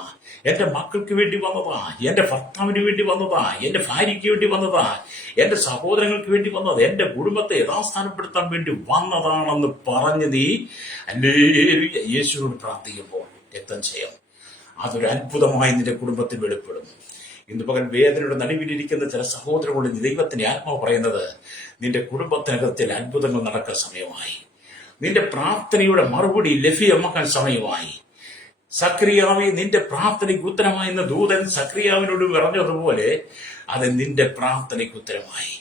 എന്റെ മക്കൾക്ക് വേണ്ടി വന്നതാ, എന്റെ ഭർത്താവിന് വേണ്ടി വന്നതാ, എന്റെ ഭാര്യയ്ക്ക് വേണ്ടി വന്നതാ, എന്റെ സഹോദരങ്ങൾക്ക് വേണ്ടി വന്നത്, എന്റെ കുടുംബത്തെ യഥാസ്ഥാനപ്പെടുത്താൻ വേണ്ടി വന്നതാണെന്ന് പറഞ്ഞ് നീ യേശുവിനോട് പ്രാർത്ഥിക്കുമ്പോൾ രക്തം ചെയ്യും. അതൊരു അത്ഭുതമായി നിന്റെ കുടുംബത്തിൽ വെളിപ്പെടും. ഇന്ന് പകൽ വേദനയുടെ നടുവിലിരിക്കുന്ന ചില സഹോദരങ്ങളോട് ദൈവത്തിന്റെ ആത്മാവ് പറയുന്നത്, നിന്റെ കുടുംബത്തിനകത്തിൽ അത്ഭുതങ്ങൾ നടക്കാൻ സമയമായി. നിന്റെ പ്രാർത്ഥനയുടെ മറുപടി ലഭ്യമാക്കാൻ സമയമായി. സക്രിയാവെ, നിന്റെ പ്രാർത്ഥനയ്ക്ക് ഉത്തരമായെന്ന് ദൂതൻ സക്രിയാവിനോട് പറഞ്ഞതുപോലെ അത് നിന്റെ പ്രാർത്ഥനയ്ക്ക് ഉത്തരമായി.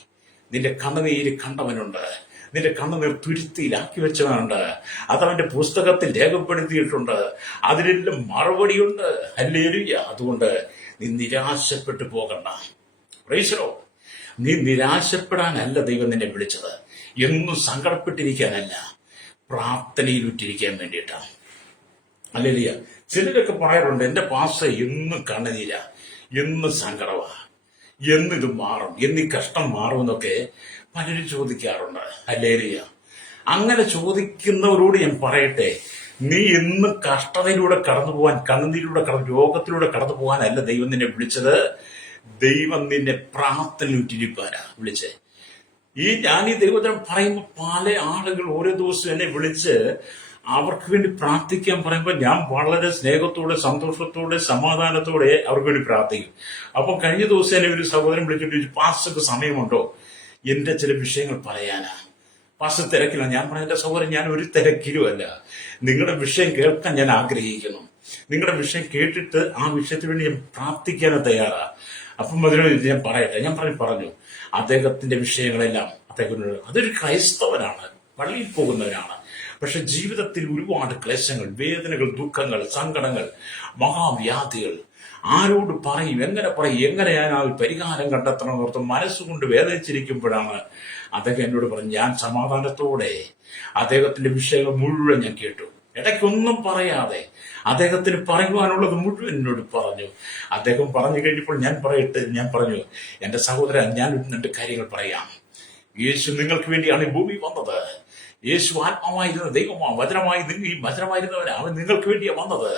നിന്റെ കണ്ണുനീര് കണ്ടവനുണ്ട്, നിന്റെ കണ്ണുനീർ തുരുത്തിയിലാക്കി വെച്ചവനുണ്ട്, അതവന്റെ പുസ്തകത്തിൽ രേഖപ്പെടുത്തിയിട്ടുണ്ട്. അതിനെല്ലാം മറുപടിയുണ്ട്. ഹല്ലേലൂയ. അതുകൊണ്ട് നീ നിരാശപ്പെട്ടു പോകണ്ട. Praise the Lord. നീ നിരാശപ്പെടാനല്ല ദൈവം നിന്നെ വിളിച്ചത്, എന്നും സങ്കടപ്പെട്ടിരിക്കാനല്ല, പ്രാർത്ഥനയിലുറ്റിരിക്കാൻ വേണ്ടിയിട്ടാണ്. ഹല്ലേലൂയ. ചിലരൊക്കെ പറയാറുണ്ട്, എന്റെ പാസ്റ്റർ എന്നും കണ്ണുനീരാ, എന്നും സങ്കടമാ, എന്നിത് മാറും, എന്നീ കഷ്ടം മാറും എന്നൊക്കെ പലരും ചോദിക്കാറുണ്ട്. ഹല്ലേലൂയ. അങ്ങനെ ചോദിക്കുന്നവരോട് ഞാൻ പറയട്ടെ, നീ എന്നും കഷ്ടതയിലൂടെ കടന്നു പോകാൻ, കണ്ണുനീരിലൂടെ രോഗത്തിലൂടെ കടന്നു പോകാനല്ല ദൈവം നിന്നെ വിളിച്ചത്. ദൈവം നിന്നെ പ്രാർത്ഥനയിലിരിക്കാനാ വിളിച്ചേ. ഞാൻ ഈ ദൈവത്തിനെ പറയുമ്പോൾ പല ആളുകൾ ഓരോ ദിവസവും എന്നെ വിളിച്ച് അവർക്ക് വേണ്ടി പ്രാർത്ഥിക്കാൻ പറയുമ്പോൾ ഞാൻ വളരെ സ്നേഹത്തോടെ, സന്തോഷത്തോടെ, സമാധാനത്തോടെ അവർക്ക് വേണ്ടി പ്രാർത്ഥിക്കും. അപ്പം കഴിഞ്ഞ ദിവസം എന്നെ ഒരു സഹോദരൻ വിളിച്ചിട്ട് ചോദിച്ചു, പാസ്റ്റർക്ക് സമയമുണ്ടോ എന്റെ ചില വിഷയങ്ങൾ പറയാനാ? പാസ്റ്റർ തിരക്കില്ല. ഞാൻ പറഞ്ഞ, എന്റെ സഹോദരൻ, ഞാൻ ഒരു തിരക്കിലും അല്ല. നിങ്ങളുടെ വിഷയം കേൾക്കാൻ ഞാൻ ആഗ്രഹിക്കുന്നു. നിങ്ങളുടെ വിഷയം കേട്ടിട്ട് ആ വിഷയത്തിന് വേണ്ടി ഞാൻ പ്രാർത്ഥിക്കാനും തയ്യാറാ. അപ്പം അതിനോട് ഞാൻ പറയട്ടെ. ഞാൻ പറഞ്ഞു അദ്ദേഹത്തിന്റെ വിഷയങ്ങളെല്ലാം അതൊരു ക്രൈസ്തവനാണ്, പള്ളിയിൽ പോകുന്നവനാണ്. പക്ഷെ ജീവിതത്തിൽ ഒരുപാട് ക്ലേശങ്ങൾ, വേദനകൾ, ദുഃഖങ്ങൾ, സങ്കടങ്ങൾ, മഹാവ്യാധികൾ. ആരോട് പറയും, എങ്ങനെ പറയും, എങ്ങനെ ഞാൻ ആ പരിഹാരം കണ്ടെത്തണമെന്നോർത്ത് മനസ്സുകൊണ്ട് വേദനിച്ചിരിക്കുമ്പോഴാണ് അദ്ദേഹം എന്നോട് പറഞ്ഞു. ഞാൻ സമാധാനത്തോടെ അദ്ദേഹത്തിന്റെ വിഷയങ്ങൾ മുഴുവൻ ഞാൻ കേട്ടു. ഇടയ്ക്കൊന്നും പറയാതെ അദ്ദേഹത്തിന് പറയുവാനുള്ളത് മുഴുവൻ എന്നോട് പറഞ്ഞു. അദ്ദേഹം പറഞ്ഞു കഴിഞ്ഞപ്പോൾ ഞാൻ പറഞ്ഞു, എന്റെ സഹോദരൻ, ഞാൻ 2 കാര്യങ്ങൾ പറയാം. യേശു നിങ്ങൾക്ക് വേണ്ടിയാണ് ഈ ഭൂമി വന്നത്. യേശു ആത്മാവായിരുന്ന ദൈവമാണ്, വചനമായിരുന്നവനാണ്. അവൻ നിങ്ങൾക്ക് വേണ്ടിയാണ് വന്നത്.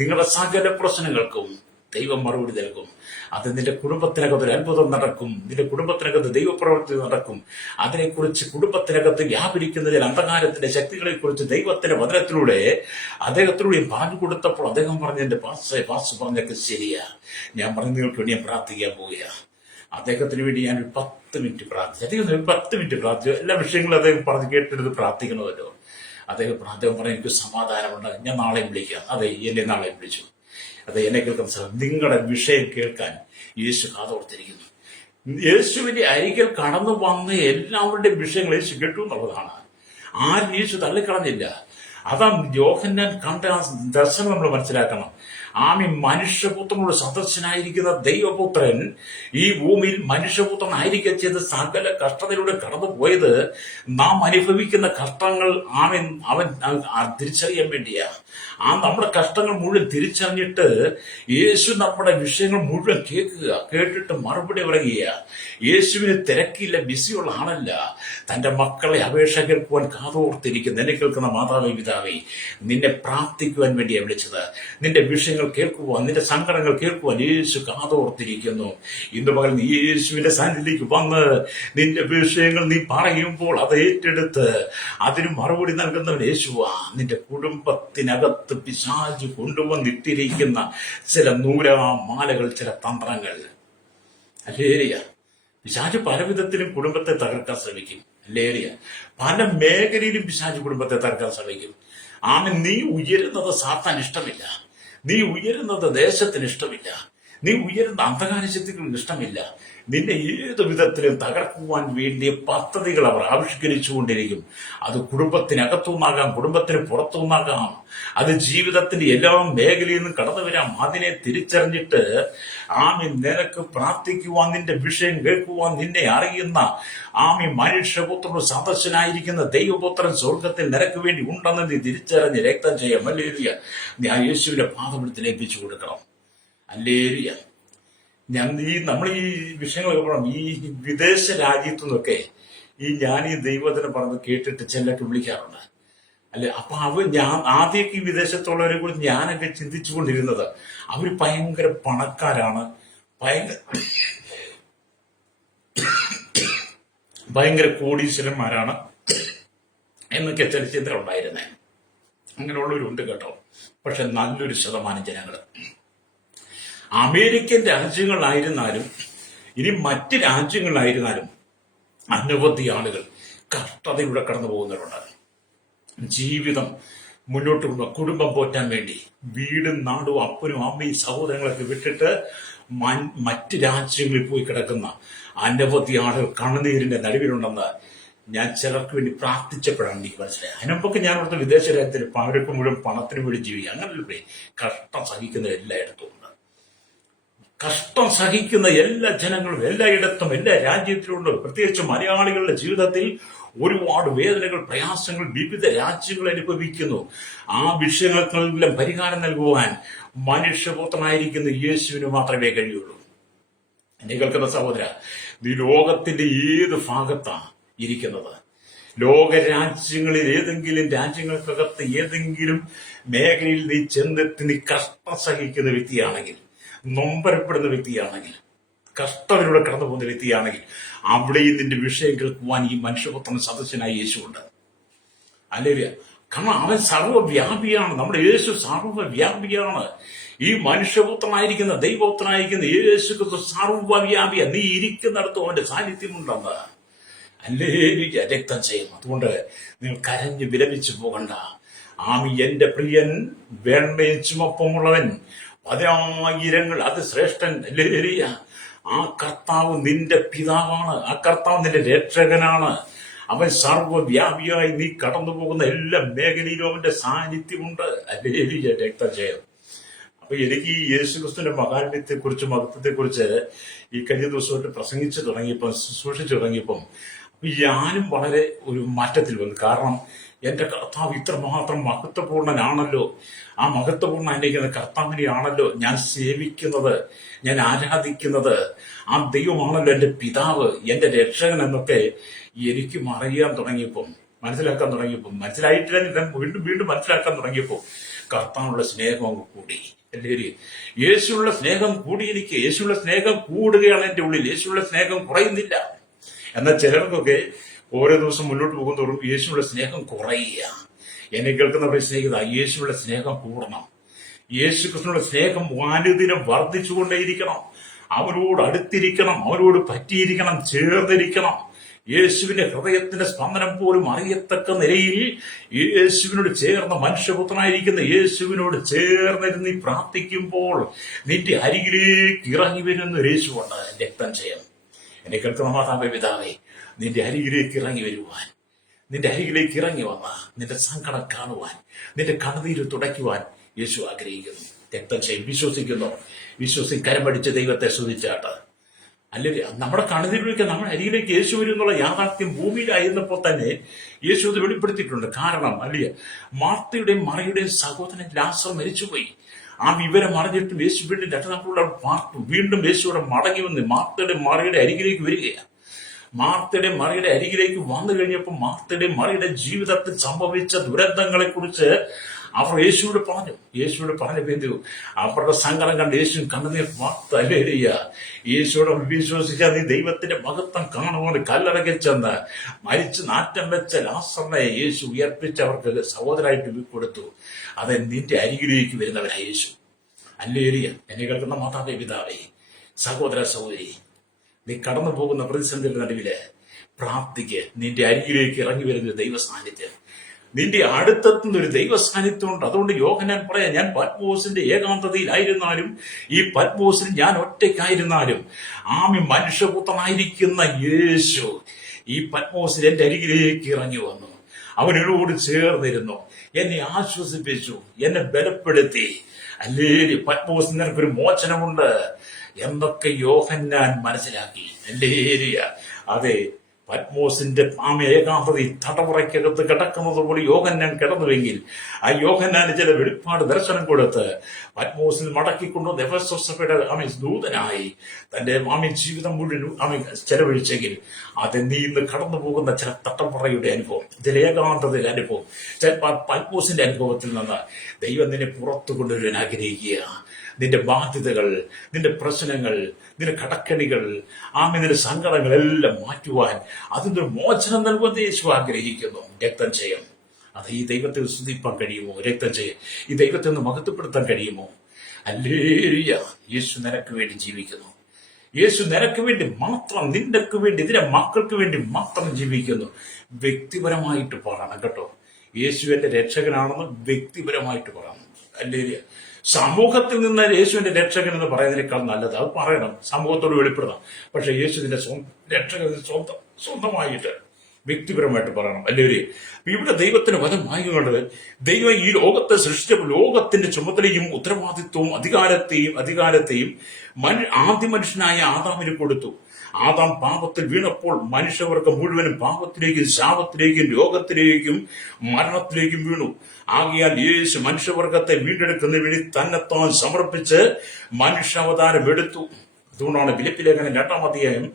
നിങ്ങളുടെ സകല പ്രശ്നങ്ങൾക്കും ദൈവം മറുപടി നൽകും. അത് നിന്റെ കുടുംബത്തിനകത്ത് ഒരു അത്ഭുതം നടക്കും. നിന്റെ കുടുംബത്തിനകത്ത് ദൈവപ്രവൃത്തി നടക്കും. അതിനെക്കുറിച്ച് കുടുംബത്തിനകത്ത് വ്യാപരിക്കുന്ന ചില അന്ധകാരത്തിന്റെ ശക്തികളെ കുറിച്ച് ദൈവത്തിന്റെ വചനത്തിലൂടെ അദ്ദേഹത്തിലൂടെ പറഞ്ഞു കൊടുത്തപ്പോൾ അദ്ദേഹം പറഞ്ഞു, എന്റെ പാസ്റ്റർ പറഞ്ഞൊക്കെ ശരിയാ. ഞാൻ പറഞ്ഞു, നിങ്ങൾക്ക് വേണ്ടി ഞാൻ പ്രാർത്ഥിക്കാൻ പോവുക. അദ്ദേഹത്തിന് വേണ്ടി ഞാൻ ഒരു 10 മിനിറ്റ് പ്രാർത്ഥിച്ചു. അദ്ദേഹം 10 മിനിറ്റ് പ്രാർത്ഥിച്ചു. എല്ലാ വിഷയങ്ങളും അദ്ദേഹം പറഞ്ഞ് കേട്ടെടുത്ത് പ്രാർത്ഥിക്കണമല്ലോ. അദ്ദേഹം പറഞ്ഞു, എനിക്ക് സമാധാനമുണ്ട്, ഞാൻ നാളെ വിളിക്കാം. അതെ, എന്നെ നാളെ വിളിച്ചു. അതെ, എന്നെ കേൾക്കുന്ന സ്ഥലം, നിങ്ങളുടെ വിഷയം കേൾക്കാൻ യേശു കാതോർത്തിരിക്കുന്നു. യേശുവിന്റെ അരികിൽ കടന്നു വന്ന എല്ലാവരുടെയും വിഷയങ്ങൾ യേശു കേട്ടു എന്നുള്ളതാണ്. ആരും യേശു തള്ളിക്കളഞ്ഞില്ല. അതാണ് യോഹന്നാൻ കണ്ട ആ ദർശനം നമ്മൾ മനസ്സിലാക്കണം. മനുഷ്യപുത്രനോട് സദൃശനായിരിക്കുന്ന ദൈവപുത്രൻ ഈ ഭൂമിയിൽ മനുഷ്യപുത്രൻ ആയിരിക്കെ ചെയ്ത് സകല കഷ്ടതയിലൂടെ കടന്നു പോയത് നാം അനുഭവിക്കുന്ന കഷ്ടങ്ങൾ അവൻ തിരിച്ചറിയാൻ വേണ്ടിയാ. നമ്മുടെ കഷ്ടങ്ങൾ മുഴുവൻ തിരിച്ചറിഞ്ഞിട്ട് യേശു നമ്മുടെ വിഷയങ്ങൾ മുഴുവൻ കേട്ടിട്ട് മറുപടി പറയുക. യേശുവിന് തിരക്കില്ല, ബിസിയുള്ള ആളല്ല. തന്റെ മക്കളെ അപേക്ഷ കേൾക്കുവാൻ കാതോർത്തിരിക്കുന്നു. എന്നെ കേൾക്കുന്ന മാതാവേ, പിതാവേ, നിന്നെ പ്രാർത്ഥിക്കുവാൻ വേണ്ടിയാണ് വിളിച്ചത്. നിന്റെ വിഷയങ്ങൾ കേൾക്കുവാൻ, നിന്റെ സങ്കടങ്ങൾ കേൾക്കുവാൻ യേശു കാതോർത്തിരിക്കുന്നു. ഇന്ന് പകൽ നീ യേശുവിന്റെ സാന്നിധ്യത്തിലേക്ക് വന്ന് നിന്റെ വിഷയങ്ങൾ നീ പറയുമ്പോൾ അത് ഏറ്റെടുത്ത് അതിന് മറുപടി നൽകുന്നവൻ യേശുവാ. നിന്റെ കുടുംബത്തിനകത്ത് പിശാച് കൊണ്ടുവന്നിട്ടിരിക്കുന്ന ചില നൂലാമാലകൾ, ചില തന്ത്രങ്ങൾ, അല്ലേറിയ പിശാച് പല വിധത്തിലും കുടുംബത്തെ തകർക്കാൻ ശ്രമിക്കും. അല്ലേറിയ പല മേഖലയിലും പിശാച് കുടുംബത്തെ തകർക്കാൻ ശ്രമിക്കും. നീ ഉയരുന്നത് സാത്താൻ ഇഷ്ടമില്ല. നീ ഉയരുന്നത് ദേശത്തിന് ഇഷ്ടമില്ല. നീ ഉയരുന്ന അന്ധകാര ശക്തികൾക്ക് ഇഷ്ടമില്ല. നിന്നെ ഏതു വിധത്തിലും തകർക്കുവാൻ വേണ്ടിയ പദ്ധതികൾ അവർ ആവിഷ്കരിച്ചുകൊണ്ടിരിക്കും. അത് കുടുംബത്തിനകത്തുനിന്നാകാം, കുടുംബത്തിന് പുറത്തുനിന്നാകാം, അത് ജീവിതത്തിന്റെ എല്ലാ മേഖലയിൽ നിന്നും കടന്നു വരാം. അതിനെ തിരിച്ചറിഞ്ഞിട്ട് നിനക്ക് പ്രാർത്ഥിക്കുവാൻ, നിന്റെ വിഷയം കേൾക്കുവാൻ നിന്നെ അറിയുന്ന മനുഷ്യപുത്രന് സദസ്യനായിരിക്കുന്ന ദൈവപുത്രൻ സ്വർഗത്തിൽ നിനക്ക് വേണ്ടി ഉണ്ടെന്ന് നീ തിരിച്ചറിഞ്ഞ് രക്തം ചെയ്യാം. ഹല്ലേലൂയ. നീ ആ യേശുവിന്റെ പാദപീഠത്തിൽ ഏൽപ്പിച്ചു കൊടുക്കണം. ഹല്ലേലൂയ. നമ്മൾ ഈ വിഷയങ്ങളൊക്കെ പറയണം. ഈ വിദേശ രാജ്യത്തു നിന്നൊക്കെ ഞാൻ ഈ ദൈവത്തിനെ പറഞ്ഞ് കേട്ടിട്ട് ചിലരൊക്കെ വിളിക്കാറുണ്ട്. അല്ലെ, അപ്പൊ ഞാൻ ആദ്യമൊക്കെ ഈ വിദേശത്തുള്ളവരെ കുറിച്ച് ഞാനൊക്കെ ചിന്തിച്ചുകൊണ്ടിരുന്നത് അവർ ഭയങ്കര പണക്കാരാണ്, ഭയങ്കര കോടീശ്വരന്മാരാണ് എന്നൊക്കെ ചില ചിന്ത ഉണ്ടായിരുന്നേ. അങ്ങനെയുള്ളവരുണ്ട് കേട്ടോ. പക്ഷെ നല്ലൊരു ശതമാനം ജനങ്ങൾ അമേരിക്കൻ രാജ്യങ്ങളിലായിരുന്നാലും ഇനി മറ്റ് രാജ്യങ്ങളിലായിരുന്നാലും അനവധി ആളുകൾ കഷ്ടതയിലൂടെ കടന്നു പോകുന്നവരുണ്ട്. ജീവിതം മുന്നോട്ട് കൊണ്ടുപോകാൻ, കുടുംബം പോറ്റാൻ വേണ്ടി വീടും നാടും അപ്പനും അമ്മയും സഹോദരങ്ങളൊക്കെ വിട്ടിട്ട് മറ്റ് രാജ്യങ്ങളിൽ പോയി കിടക്കുന്ന അനവധി ആളുകൾ കണ്ണുനീരിന്റെ നടുവിലുണ്ടെന്ന് ഞാൻ ചിലർക്ക് വേണ്ടി പ്രാർത്ഥിച്ചപ്പോഴാണ് എനിക്ക് മനസ്സിലായത്. അതിനൊക്കെ ഞാൻ ഇവിടുത്തെ വിദേശ രാജ്യത്തിൽ അവർക്ക് മുഴുവൻ പണത്തിന് വേണ്ടി ജീവിക്കുക. അങ്ങനെയല്ലേ കഷ്ടം സഹിക്കുന്ന എല്ലായിടത്തും ഉണ്ട്. കഷ്ടം സഹിക്കുന്ന എല്ലാ ജനങ്ങളും എല്ലായിടത്തും എല്ലാ രാജ്യത്തിലുണ്ട്. പ്രത്യേകിച്ച് മലയാളികളുടെ ജീവിതത്തിൽ ഒരുപാട് വേദനകൾ, പ്രയാസങ്ങൾ വിവിധ രാജ്യങ്ങൾ അനുഭവിക്കുന്നു. ആ വിഷയങ്ങൾക്കെല്ലാം പരിഹാരം നൽകുവാൻ മനുഷ്യപുത്രനായിരിക്കുന്ന യേശുവിന് മാത്രമേ കഴിയുള്ളൂ. എന്നെ കേൾക്കുന്ന സഹോദര, നീ ലോകത്തിന്റെ ഏത് ഭാഗത്താണ് ഇരിക്കുന്നത്? ലോക രാജ്യങ്ങളിൽ ഏതെങ്കിലും രാജ്യങ്ങൾക്കകത്ത് ഏതെങ്കിലും മേഖലയിൽ നീ ചെന്നെത്തി നീ കഷ്ടം സഹിക്കുന്ന വ്യക്തിയാണെങ്കിൽ, നൊമ്പരപ്പെടുന്ന വ്യക്തിയാണെങ്കിൽ, കഷ്ടത്തിലൂടെ കടന്നു പോകുന്ന വ്യക്തിയാണെങ്കിൽ, അവിടെയും നിന്റെ വിഷയം കേൾക്കുവാൻ ഈ മനുഷ്യപുത്രൻ സദസ്യനായി യേശുണ്ട്. അല്ലെങ്കിൽ കാരണം അവൻ സർവ്വവ്യാപിയാണ്. നമ്മുടെ യേശു സർവ്വവ്യാപിയാണ്. ഈ മനുഷ്യപുത്രനായിരിക്കുന്ന ദൈവപുത്രനായിരിക്കുന്ന യേശു ക്രിസ്തു സർവ്വവ്യാപിയാണ്. നീ ഇരിക്കുന്നിടത്തും അവന്റെ സാന്നിധ്യമുണ്ടെന്ന് ഹല്ലേലൂയ. രക്തം ചെയ്യും. അതുകൊണ്ട് നിങ്ങൾ കരഞ്ഞ് വിലപിച്ചു പോകണ്ട. എന്റെ പ്രിയൻ വെണ്മയും ചുമപ്പുമുള്ളവൻ 10,000 അത് ശ്രേഷ്ഠൻ. ഹല്ലേലൂയ. ആ കർത്താവ് നിന്റെ പിതാവാണ്. ആ കർത്താവ് നിന്റെ രക്ഷകനാണ്. അവൻ സർവ്വവ്യാപിയായി നീ കടന്നു പോകുന്ന എല്ലാ മേഖലയിലും അവന്റെ സാന്നിധ്യമുണ്ട്. ഹല്ലേലൂയ. രക്തം ചെയ്യും. അപ്പൊ എനിക്ക് ഈ യേശുക്രിസ്തുവിന്റെ മഹാത്മ്യത്തെ കുറിച്ച്, മഹത്വത്തെ കുറിച്ച് ഈ കഴിഞ്ഞ ദിവസമായിട്ട് പ്രസംഗിച്ചു തുടങ്ങിയപ്പം, സൂക്ഷിച്ചു തുടങ്ങിയപ്പം ഞാനും വളരെ ഒരു മാറ്റത്തിൽ വന്നു. കാരണം എന്റെ കർത്താവ് ഇത്രമാത്രം മഹത്വപൂർണനാണല്ലോ. ആ മഹത്വപൂർണ്ണായിരിക്കുന്ന കർത്താവിനെയാണല്ലോ ഞാൻ സേവിക്കുന്നത്, ഞാൻ ആരാധിക്കുന്നത്. ആ ദൈവമാണല്ലോ എന്റെ പിതാവ്, എന്റെ രക്ഷകൻ എന്നൊക്കെ എനിക്കും അറിയാൻ തുടങ്ങിയപ്പം, മനസ്സിലാക്കാൻ തുടങ്ങിയപ്പം, മനസ്സിലായിട്ടില്ല, വീണ്ടും വീണ്ടും മനസ്സിലാക്കാൻ തുടങ്ങിയപ്പോൾ കർത്താവിനുള്ള സ്നേഹം അങ്ങ് കൂടി. അല്ലേ, യേശുള്ള സ്നേഹം കൂടി. എനിക്ക് യേശുള്ള സ്നേഹം കൂടുകയാണ് എന്റെ ഉള്ളിൽ. യേശുള്ള സ്നേഹം കുറയുന്നില്ല. എന്നാൽ ചിലർക്കൊക്കെ ഓരോ ദിവസം മുന്നോട്ട് പോകുന്നതോറും യേശുവിന്റെ സ്നേഹം കുറയുക. എന്നെ കേൾക്കുന്നവരെ സ്നേഹിത, യേശുവിന്റെ സ്നേഹം കൂടണം. യേശു കൃഷ്ണനുള്ള സ്നേഹം അനുദിനം വർദ്ധിച്ചുകൊണ്ടേയിരിക്കണം. അവനോട് അടുത്തിരിക്കണം, അവനോട് പറ്റിയിരിക്കണം, ചേർന്നിരിക്കണം. യേശുവിന്റെ ഹൃദയത്തിന്റെ സ്പന്ദനം പോലും അറിയത്തക്ക നിലയിൽ യേശുവിനോട് ചേർന്ന മനുഷ്യപുത്രനായിരിക്കുന്ന യേശുവിനോട് ചേർന്നിരുന്ന് പ്രാർത്ഥിക്കുമ്പോൾ നിന്റെ അരികിലേക്ക് ഇറങ്ങി വരുന്ന യേശുവുണ്ട്. രക്തം ചെയ്യാം. എന്നെ കേൾക്കുന്ന മാതാവേ, പിതാവേ, നിന്റെ അരികിലേക്ക് ഇറങ്ങി വരുവാൻ, നിന്റെ അരികിലേക്ക് ഇറങ്ങി വന്ന നിന്റെ സങ്കടം കാണുവാൻ, നിന്റെ കണ്ണുനീര് തുടയ്ക്കുവാൻ യേശു ആഗ്രഹിക്കുന്നു. രക്തം ചെയ്യും. വിശ്വസിക്കുന്നു. കരമടിച്ച് ദൈവത്തെ സ്തുതിച്ചാട്ട്. അല്ലെങ്കിൽ നമ്മുടെ കണ്ണുനീരിലേക്ക് നമ്മുടെ അരികിലേക്ക് യേശു വരും എന്നുള്ള യാഥാർത്ഥ്യം ഭൂമിയിലായിരുന്നപ്പോൾ തന്നെ യേശു അത് വെളിപ്പെടുത്തിയിട്ടുണ്ട്. കാരണം അല്ലേ, മാർത്തയുടെയും മറിയുടെയും സഹോദരൻ ലാസർ മരിച്ചുപോയി. ആ വിവരം അറിഞ്ഞിട്ടും യേശു വീണ്ടും രണ്ടാമതുള്ള വീണ്ടും യേശുവിടെ മടങ്ങി വന്ന് മാർത്തയുടെ മറിയുടെ അരികിലേക്ക് വരികയാണ്. മാർത്തയുടെ മറിയുടെ അരികിലേക്ക് വന്നു കഴിഞ്ഞപ്പോൾ മാർത്തയുടെ മറിയുടെ ജീവിതത്തിൽ സംഭവിച്ച ദുരന്തങ്ങളെ കുറിച്ച് അവർ യേശുവിടെ പറഞ്ഞു ബന്ധു അവരുടെ സങ്കടം കണ്ട് യേശു കണ്ണുനീർ വാർത്തല്ലേയ. യേശുവിടെ വിശ്വസിച്ചാൽ നീ ദൈവത്തിന്റെ മഹത്വം കാണുവാൻ കല്ലറകിൽ ചെന്ന് മരിച്ച് നാറ്റം വെച്ച ലാസറിനെ യേശു ഉയർപ്പിച്ച് അവർക്ക് സഹോദരായിട്ട് കൊടുത്തു. അത് നിന്റെ അരികിലേക്ക് വരുന്നവനായ യേശു. ഹല്ലേലൂയ. എന്നെ കേൾക്കുന്ന മാതാവേ, പിതാവേ, സഹോദര സഹോദരി, നീ കടന്നു പോകുന്ന പ്രതിസന്ധിയുടെ നടുവില് പ്രാർത്ഥിക്ക്. നിന്റെ അരികിലേക്ക് ഇറങ്ങി വരുന്ന ദൈവ സാന്നിധ്യം നിന്റെ അടുത്തെത്തുന്ന ഒരു ദൈവ സാന്നിധ്യമുണ്ട്. അതുകൊണ്ട് യോഹന്നാൻ പറയാം, ഞാൻ പത്മോസിന്റെ ഏകാന്തതയിലായിരുന്നാലും ഈ പത്മോസിൽ ഞാൻ ഒറ്റയ്ക്കായിരുന്നാലും മനുഷ്യപുത്രനായിരിക്കുന്ന യേശു ഈ പത്മോസിൽ എന്റെ അരികിലേക്ക് ഇറങ്ങി വന്നു. അവൻ എന്നോട് ചേർന്നിരുന്നു, എന്നെ ആശ്വസിപ്പിച്ചു, എന്നെ ബലപ്പെടുത്തി. അല്ലേ, പത്മോസ് നിനക്കൊരു മോചനമുണ്ട് എന്നൊക്കെ യോഹന്നാൻ മനസ്സിലാക്കി. അല്ലേരിയ. അതെ, പത്മോസിന്റെ ഏകാന്തതയിൽ തടവറയ്ക്കകത്ത് കിടക്കുന്നത് പോലെ യോഹന്നാൻ കിടന്നുവെങ്കിൽ ആ യോഹന്നാന് ചില വെളിപ്പാട് ദർശനം കൊടുത്ത് പത്മോസിൽ മടക്കിക്കൊണ്ടുവന്ന് എഫെസോസ് സഭയുടെ ദൂതനായി തന്റെ ജീവിതം മുഴുവൻ ചെലവഴിച്ചെങ്കിൽ അത് നീ ഇന്ന് കടന്നു പോകുന്ന ചില തട്ടപ്പുറയുടെ അനുഭവം, ചില ഏകാന്തതയുടെ അനുഭവം, ചില പത്മോസിന്റെ അനുഭവത്തിൽ നിന്ന് ദൈവം നിന്നെ പുറത്തു കൊണ്ടുവരാൻ ആഗ്രഹിക്കുക. നിന്റെ ബാധ്യതകൾ, നിന്റെ പ്രശ്നങ്ങൾ, നിന്റെ കടക്കണികൾ, നിന്റെ സങ്കടങ്ങളെല്ലാം മാറ്റുവാൻ അതിന്റെ മോചനം നൽകുന്ന യേശു ആഗ്രഹിക്കുന്നു. രക്തം ചെയ്യും. അത് ഈ ദൈവത്തെ സ്തുതിപ്പാൻ കഴിയുമോ? രക്തം ചെയ്യും. ഈ ദൈവത്തെ ഒന്ന് മഹത്വപ്പെടുത്താൻ കഴിയുമോ? ഹല്ലേലൂയ. യേശു നിനക്ക് വേണ്ടി ജീവിക്കുന്നു. യേശു നിനക്ക് വേണ്ടി മാത്രം, നിനക്ക് വേണ്ടി, ഇതിന്റെ മക്കൾക്ക് വേണ്ടി മാത്രം ജീവിക്കുന്നു. വ്യക്തിപരമായിട്ട് പറയണം കേട്ടോ. യേശു എന്റെ രക്ഷകനാണെന്ന് വ്യക്തിപരമായിട്ട് പറയണം. ഹല്ലേലൂയ. സമൂഹത്തിൽ നിന്ന് യേശുവിന്റെ രക്ഷകൻ എന്ന് പറയുന്നതിനേക്കാൾ നല്ലത് അത് പറയണം, സമൂഹത്തോട് വെളിപ്പെടുത്താം. പക്ഷെ യേശുവിന്റെ രക്ഷകൻ സ്വന്തമായിട്ട് വ്യക്തിപരമായിട്ട് പറയണം. അല്ലേ? ഇവിടെ ദൈവത്തിന് വധമായത് ദൈവം ഈ ലോകത്തെ സൃഷ്ടിച്ചപ്പോൾ ലോകത്തിന്റെ ചുമതലയും ഉത്തരവാദിത്വവും അധികാരത്തെയും ആദ്യ മനുഷ്യനായ ആദാമിന് കൊടുത്തു. ആദാം പാപത്തിൽ വീണപ്പോൾ മനുഷ്യവർഗം മുഴുവനും പാപത്തിലേക്കും ശാപത്തിലേക്കും രോഗത്തിലേക്കും മരണത്തിലേക്കും വീണു. ആകയാൽ യേശു മനുഷ്യവർഗത്തെ വീണ്ടെടുക്കുന്നതിന് വേണ്ടി തന്നെത്താൻ സമർപ്പിച്ച് മനുഷ്യാവതാരം എടുത്തു. അതുകൊണ്ടാണ് ഫിലിപ്പി ലേഖനം 2-ാം അധ്യായം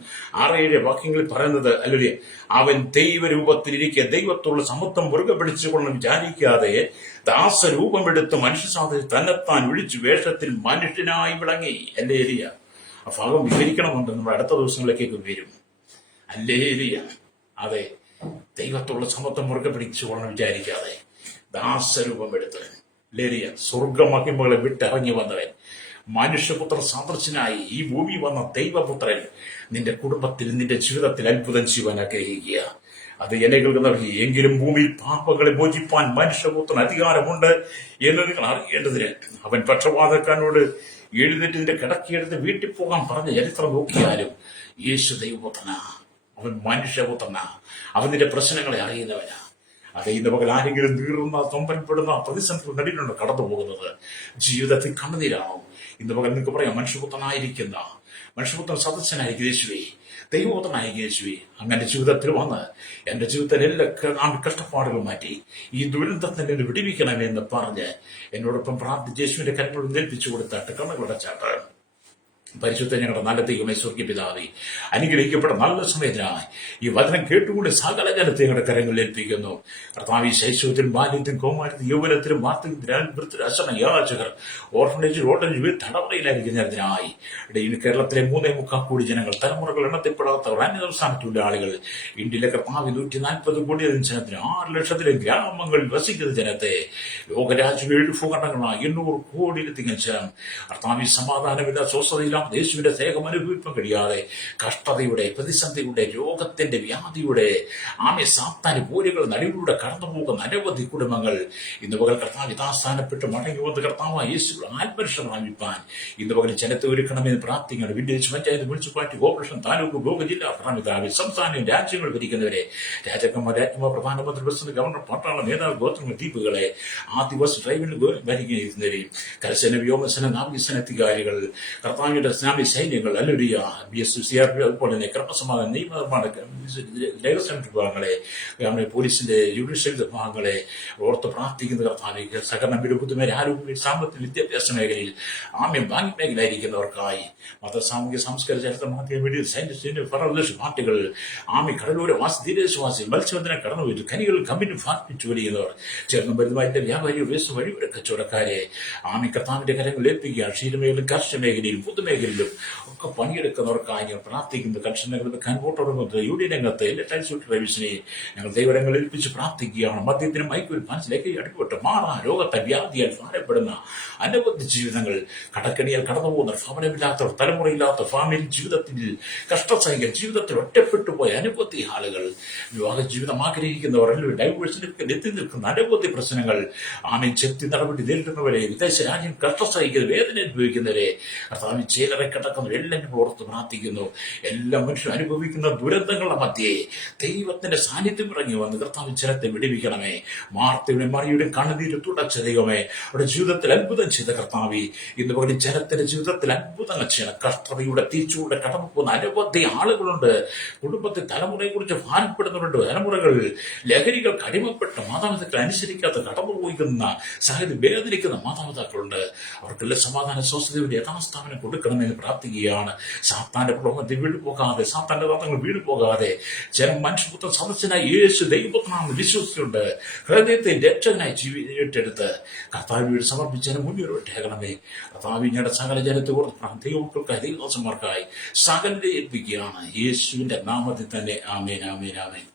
6-7 വാക്യങ്ങളിൽ പറയുന്നത്, അല്ലേ, അവൻ ദൈവരൂപത്തിലിരിക്കെ ദൈവത്തോടുള്ള സമത്വം മുറുകെ പിടിച്ചുകൊള്ളും വിചാരിക്കാതെ ദാസരൂപമെടുത്ത് മനുഷ്യസാധ്യത തന്നെത്താൻ ഒഴിച്ചു വേഷത്തിൽ മനുഷ്യനായി വിളങ്ങി. അല്ലേലിയ. ആ ഭാഗം വിവരിക്കണമെന്ന് നമ്മൾ അടുത്ത ദിവസങ്ങളിലേക്കൊക്കെ വരും. അല്ലേലിയ. അതെ, ദൈവത്തോടുള്ള സമത്വം മുറുകെ പിടിച്ചുകൊള്ളണം വിചാരിക്കാതെ ദാസരൂപമെടുത്ത്, ലേലിയ, സ്വർഗമഹിമകളെ വിട്ടിറങ്ങി വന്നവൻ, മനുഷ്യപുത്ര സദൃശനായി ഈ ഭൂമി വന്ന ദൈവപുത്രൻ നിന്റെ കുടുംബത്തിൽ, നിന്റെ ജീവിതത്തിൽ അത്ഭുതം ചെയ്യുവാൻ ആഗ്രഹിക്കുക. അത് എന്നെ കേൾക്കുന്നവർ, എങ്കിലും ഭൂമിയിൽ പാപങ്ങളെ മോചിപ്പാൻ മനുഷ്യപുത്രൻ അധികാരമുണ്ട് എന്ന് നിങ്ങൾ അറിയേണ്ടതിന് അവൻ പക്ഷപാതക്കാരനോട് എഴുന്നേറ്റ് നിന്റെ കിടക്കിയെടുത്ത് വീട്ടിൽ പോകാൻ പറഞ്ഞ ചരിത്രം നോക്കിയാലും യേശു ദൈവപുത്രനാ, അവൻ മനുഷ്യപുത്രനാ, അവൻ നിന്റെ പ്രശ്നങ്ങളെ അറിയുന്നവനാ. അത് ഇന്ന് പകൽ ആരെങ്കിലും നീറുന്ന, തൊമ്പൻപ്പെടുന്ന പ്രതിസന്ധി നടിയിലുണ്ട് കടന്നു പോകുന്നത്, ജീവിതത്തിൽ കണ്ണുനീരാണോ? ഇന്ന് പകൽ നിങ്ങൾക്ക് പറയാം, മനുഷ്യപുത്രൻ സദസ്യനായിരിക്കും യേശുവേ, ദൈവപുത്രനായിരിക്കും യേശുവേ. അങ്ങനെ ജീവിതത്തിൽ വന്ന് എന്റെ ജീവിതത്തിൽ എല്ലാ കഷ്ടപ്പാടുകൾ മാറ്റി ഈ ദുരന്തത്തിൽ നിന്ന് വിടിവിക്കണമേ എന്ന് പറഞ്ഞ് എന്നോടൊപ്പം പ്രാർത്ഥിച്ച് യേശുവിന്റെ കരങ്ങൾ ഏൽപ്പിച്ചു കൊടുത്തിട്ട് കണ്ണുകളടച്ചാട്ട് പരിശുദ്ധ ഞങ്ങളുടെ നല്ല ദൈവമേ, സ്വർഗ്ഗീയ പിതാവേ, അനുഗ്രഹിക്കപ്പെട്ട നല്ല സമയത്തിനായി ഈ വചനം കേട്ടുകൊണ്ട് സകല ജനത്തെ ഞങ്ങളുടെ കരങ്ങളിൽ ഏൽപ്പിക്കുന്നു. കർത്താവ്, ശൈശവത്തിലും ബാല്യത്തിലും കൗമാരത്തിലും യൗവനത്തിലും വാർത്തകത്തിലും യാചകർ ഓർഫനേജ് റോഡേജ് തടവറയിലായിരിക്കുന്നതിനായി ഇടയിൽ കേരളത്തിലെ 3.25 കോടി ജനങ്ങൾ, തലമുറകൾ എണ്ണത്തിൽപ്പെടാത്തവർ, അന്യസംസ്ഥാന തൊഴിലാളികൾ, ഇന്ത്യയിലെ കർത്താവ് 140 കോടി ജനത്തിന് 6 ലക്ഷത്തിലെ ഗ്രാമങ്ങളിൽ വസിക്കുന്ന ജനത്തെ, ലോകരാജ്യം 7 ഭൂഖണ്ഡങ്ങളായി 800 കോടിയിലെത്തിക്കാൻ കർത്താവ്, സമാധാനമില്ല, സ്വസ്ഥതയില്ല, യേശുവിന്റെ സ്നേഹം അനുഭവിക്കാൻ കഴിയാതെ കഷ്ടതയുടെ, പ്രതിസന്ധിയുടെ, രോഗത്തിന്റെ, വ്യാധിയുടെ സാത്താന് പോരുകൾ നടുവിലൂടെ കടന്നു പോകുന്ന അനവധി കുടുംബങ്ങൾ ഇന്ന് പകൽ കർത്താവ് യഥാസ്ഥാനപ്പെട്ട് മടങ്ങി വന്ന് കർത്താവ് യേശു ആത്മരക്ഷ പ്രാപിപ്പാൻ ഇന്ന് പകൽ ജനത്തെ ഒരുക്കണമെന്ന് പ്രാർത്ഥിക്കണം. Village panchayat, municipality, corporation, taluk, block, ജില്ലാ ഭരണ സംസ്ഥാന രാജ്യങ്ങൾ ഭരിക്കുന്നവരെ, രാജാക്കന്മാർ, രാജ്യമാർ, പ്രധാനമന്ത്രി, പ്രസിഡന്റ്, ഗവർണർ, പട്ടാള നേതാവ്, ഗോത്രങ്ങൾ, ദ്വീപുകളെ, ആദിവാസി ട്രൈബൽ ഭരിക്കുന്നവരെയും, കരസേന, വ്യോമസേന, നാവികസേന അധികാരികൾ, കർത്താവിന്റെ ഇസ്ലാമിക് സൈന്യങ്ങൾ, അല്ലുരിയ, BSCRP, അതുപോലെ തന്നെ ക്രമസമാധാന നിയമനിർമ്മാണ ലേഖന വിഭാഗങ്ങളെ, പോലീസിന്റെ ജുഡീഷ്യൽ വിഭാഗങ്ങളെ ഓർത്ത് പ്രാർത്ഥിക്കുന്ന കർത്താവ്, സഹകരണ വിടുപുത്തുമേരെ, ആരോഗ്യ, സാമ്പത്തിക, വിദ്യാഭ്യാസ മേഖലയിൽ, ബാങ്കിങ് മേഖലയായിരിക്കുന്നവർക്കായി, മത, സാമൂഹിക, സാംസ്കാരിക, ചരിത്ര, മാധ്യമ, മീഡിയ, സയന്റിസ്റ്റ്, ഫറോലക്ഷ പാർട്ടികൾ, കടലോര തീരദേശവാസി, മത്സ്യബന്ധന കടന്നുപോയിട്ട് ഖനികൾ, കമ്പനി ഫാക്ടറി ജോലി ചെയ്യുന്നവർ, ചേർന്ന് വരുന്നതിന്റെ വ്യാപാരി, വേസ്റ്റ് വഴിയുടെ കച്ചവടക്കാരെ, കർത്താവിന്റെ കരങ്ങൾ ഏൽപ്പിക്കുക. ക്ഷീരമേഖലയിലും കാർഷിക മേഖലയിലും പൊതുമേഖല മേഖലയിലും ഒക്കെ പണിയെടുക്കുന്നവർക്കായി ഞങ്ങൾ പ്രാർത്ഥിക്കുന്നു. കൺഷൻ രംഗത്ത്, കൻവോട്ട് രംഗത്ത്, യൂണിയൻ രംഗത്ത്, എല്ലാ ടൈൽസ് റൈവ്സിനെ ഞങ്ങൾ ദൈവരങ്ങൾ ഏൽപ്പിച്ച് പ്രാർത്ഥിക്കുകയാണ്. മദ്യത്തിനും മയക്കുവിനും മനസ്സിലേക്ക് അടിപ്പെട്ട് മാറാൻ രോഗത്തെ വ്യാധിയാൽ ഭാരപ്പെടുന്ന അനവധി ജീവിതങ്ങൾ, കടക്കണിയാൽ കടന്നു പോകുന്ന ഭവനമില്ലാത്തവർ, തലമുറയില്ലാത്ത ഫാമിലി ജീവിതത്തിൽ കഷ്ടസഹിക്കാൻ, ജീവിതത്തിൽ ഒറ്റപ്പെട്ടു പോയ അനവധി ആളുകൾ, വിവാഹ ജീവിതം ആഗ്രഹിക്കുന്നവർ, ഡൈവേഴ്സിലേക്ക് എത്തി നിൽക്കുന്ന അനവധി പ്രശ്നങ്ങൾ, ചെത്തി നടപടി നേരിടുന്നവരെ, വിദേശ രാജ്യം കഷ്ടസഹിക്കുന്ന വേദന അനുഭവിക്കുന്നവരെ, കർത്താവ് ചേലറെ കിടക്കുന്നവർ എല്ലാം ഓർത്ത് പ്രാർത്ഥിക്കുന്നു. എല്ലാ മനുഷ്യരും അനുഭവിക്കുന്ന ദുരന്തങ്ങളുടെ മധ്യേ ദൈവത്തിന്റെ സാന്നിധ്യം ഇറങ്ങി വന്ന് കർത്താവ് ജനത്തെ വിടിവിക്കണമേ. മാർത്തയുടെ മറിയുടെയും കണ്ണുനീര് തുടച്ച ദൈവമേ, അവരുടെ ജീവിതത്തിൽ അത്ഭുതം ചെയ്ത കർത്താവേ, ഇന്ന് പകരം ജനത്തിന്റെ ജീവിതത്തിൽ അത്ഭുതങ്ങൾ ചെയ്യണം. കഷ്ടതയുടെ തിരിച്ചുകൂടെ കടന്നു പോകുന്ന അനവധി ആളുകളുണ്ട്. കുടുംബത്തിൽ തലമുറയെ കുറിച്ച് ഭാരപ്പെടുന്നവരുണ്ട്. തലമുറകൾ ലഹരികൾക്ക് അടിമപ്പെട്ട മാതാപിതാക്കൾ അനുസരിക്കാത്ത കടന്നുപോയിക്കുന്ന സാഹചര്യം വേദനിക്കുന്ന മാതാപിതാക്കളുണ്ട്. അവർക്കെല്ലാം സമാധാന സ്വസ്ഥതയുടെ യഥാസ്ഥാപനം കൊടുക്കണമെന്ന് പ്രാർത്ഥിക്കുകയാണ്. സാത്താന്റെ പ്രലോഭനത്തിൽ വീണുപോകാതെ, സാത്താന്റെ തത്വങ്ങൾ വീണുപോകാതെ ജനം മനുഷ്യപുത്ര സദസ്യനായി യേശു ദൈവപുത്രനാണെന്ന് വിശ്വസിച്ചുകൊണ്ട് ഹൃദയത്തെ രക്ഷകനായി ഏറ്റെടുത്ത് കർത്താവിനോട് സമർപ്പിച്ചതിന് മുന്നേറേകണമേ. കർത്താവിന്റെ സകല ജനത്തെ ഓർത്ത് ദൈവമക്കൾക്കായി, ദൈവദാസന്മാർക്കായി സകലരെ ഏൽപ്പിക്കുകയാണ്. യേശുവിന്റെ നാമത്തിൽ തന്നെ. ആമേൻ, ആമേൻ, ആമേൻ.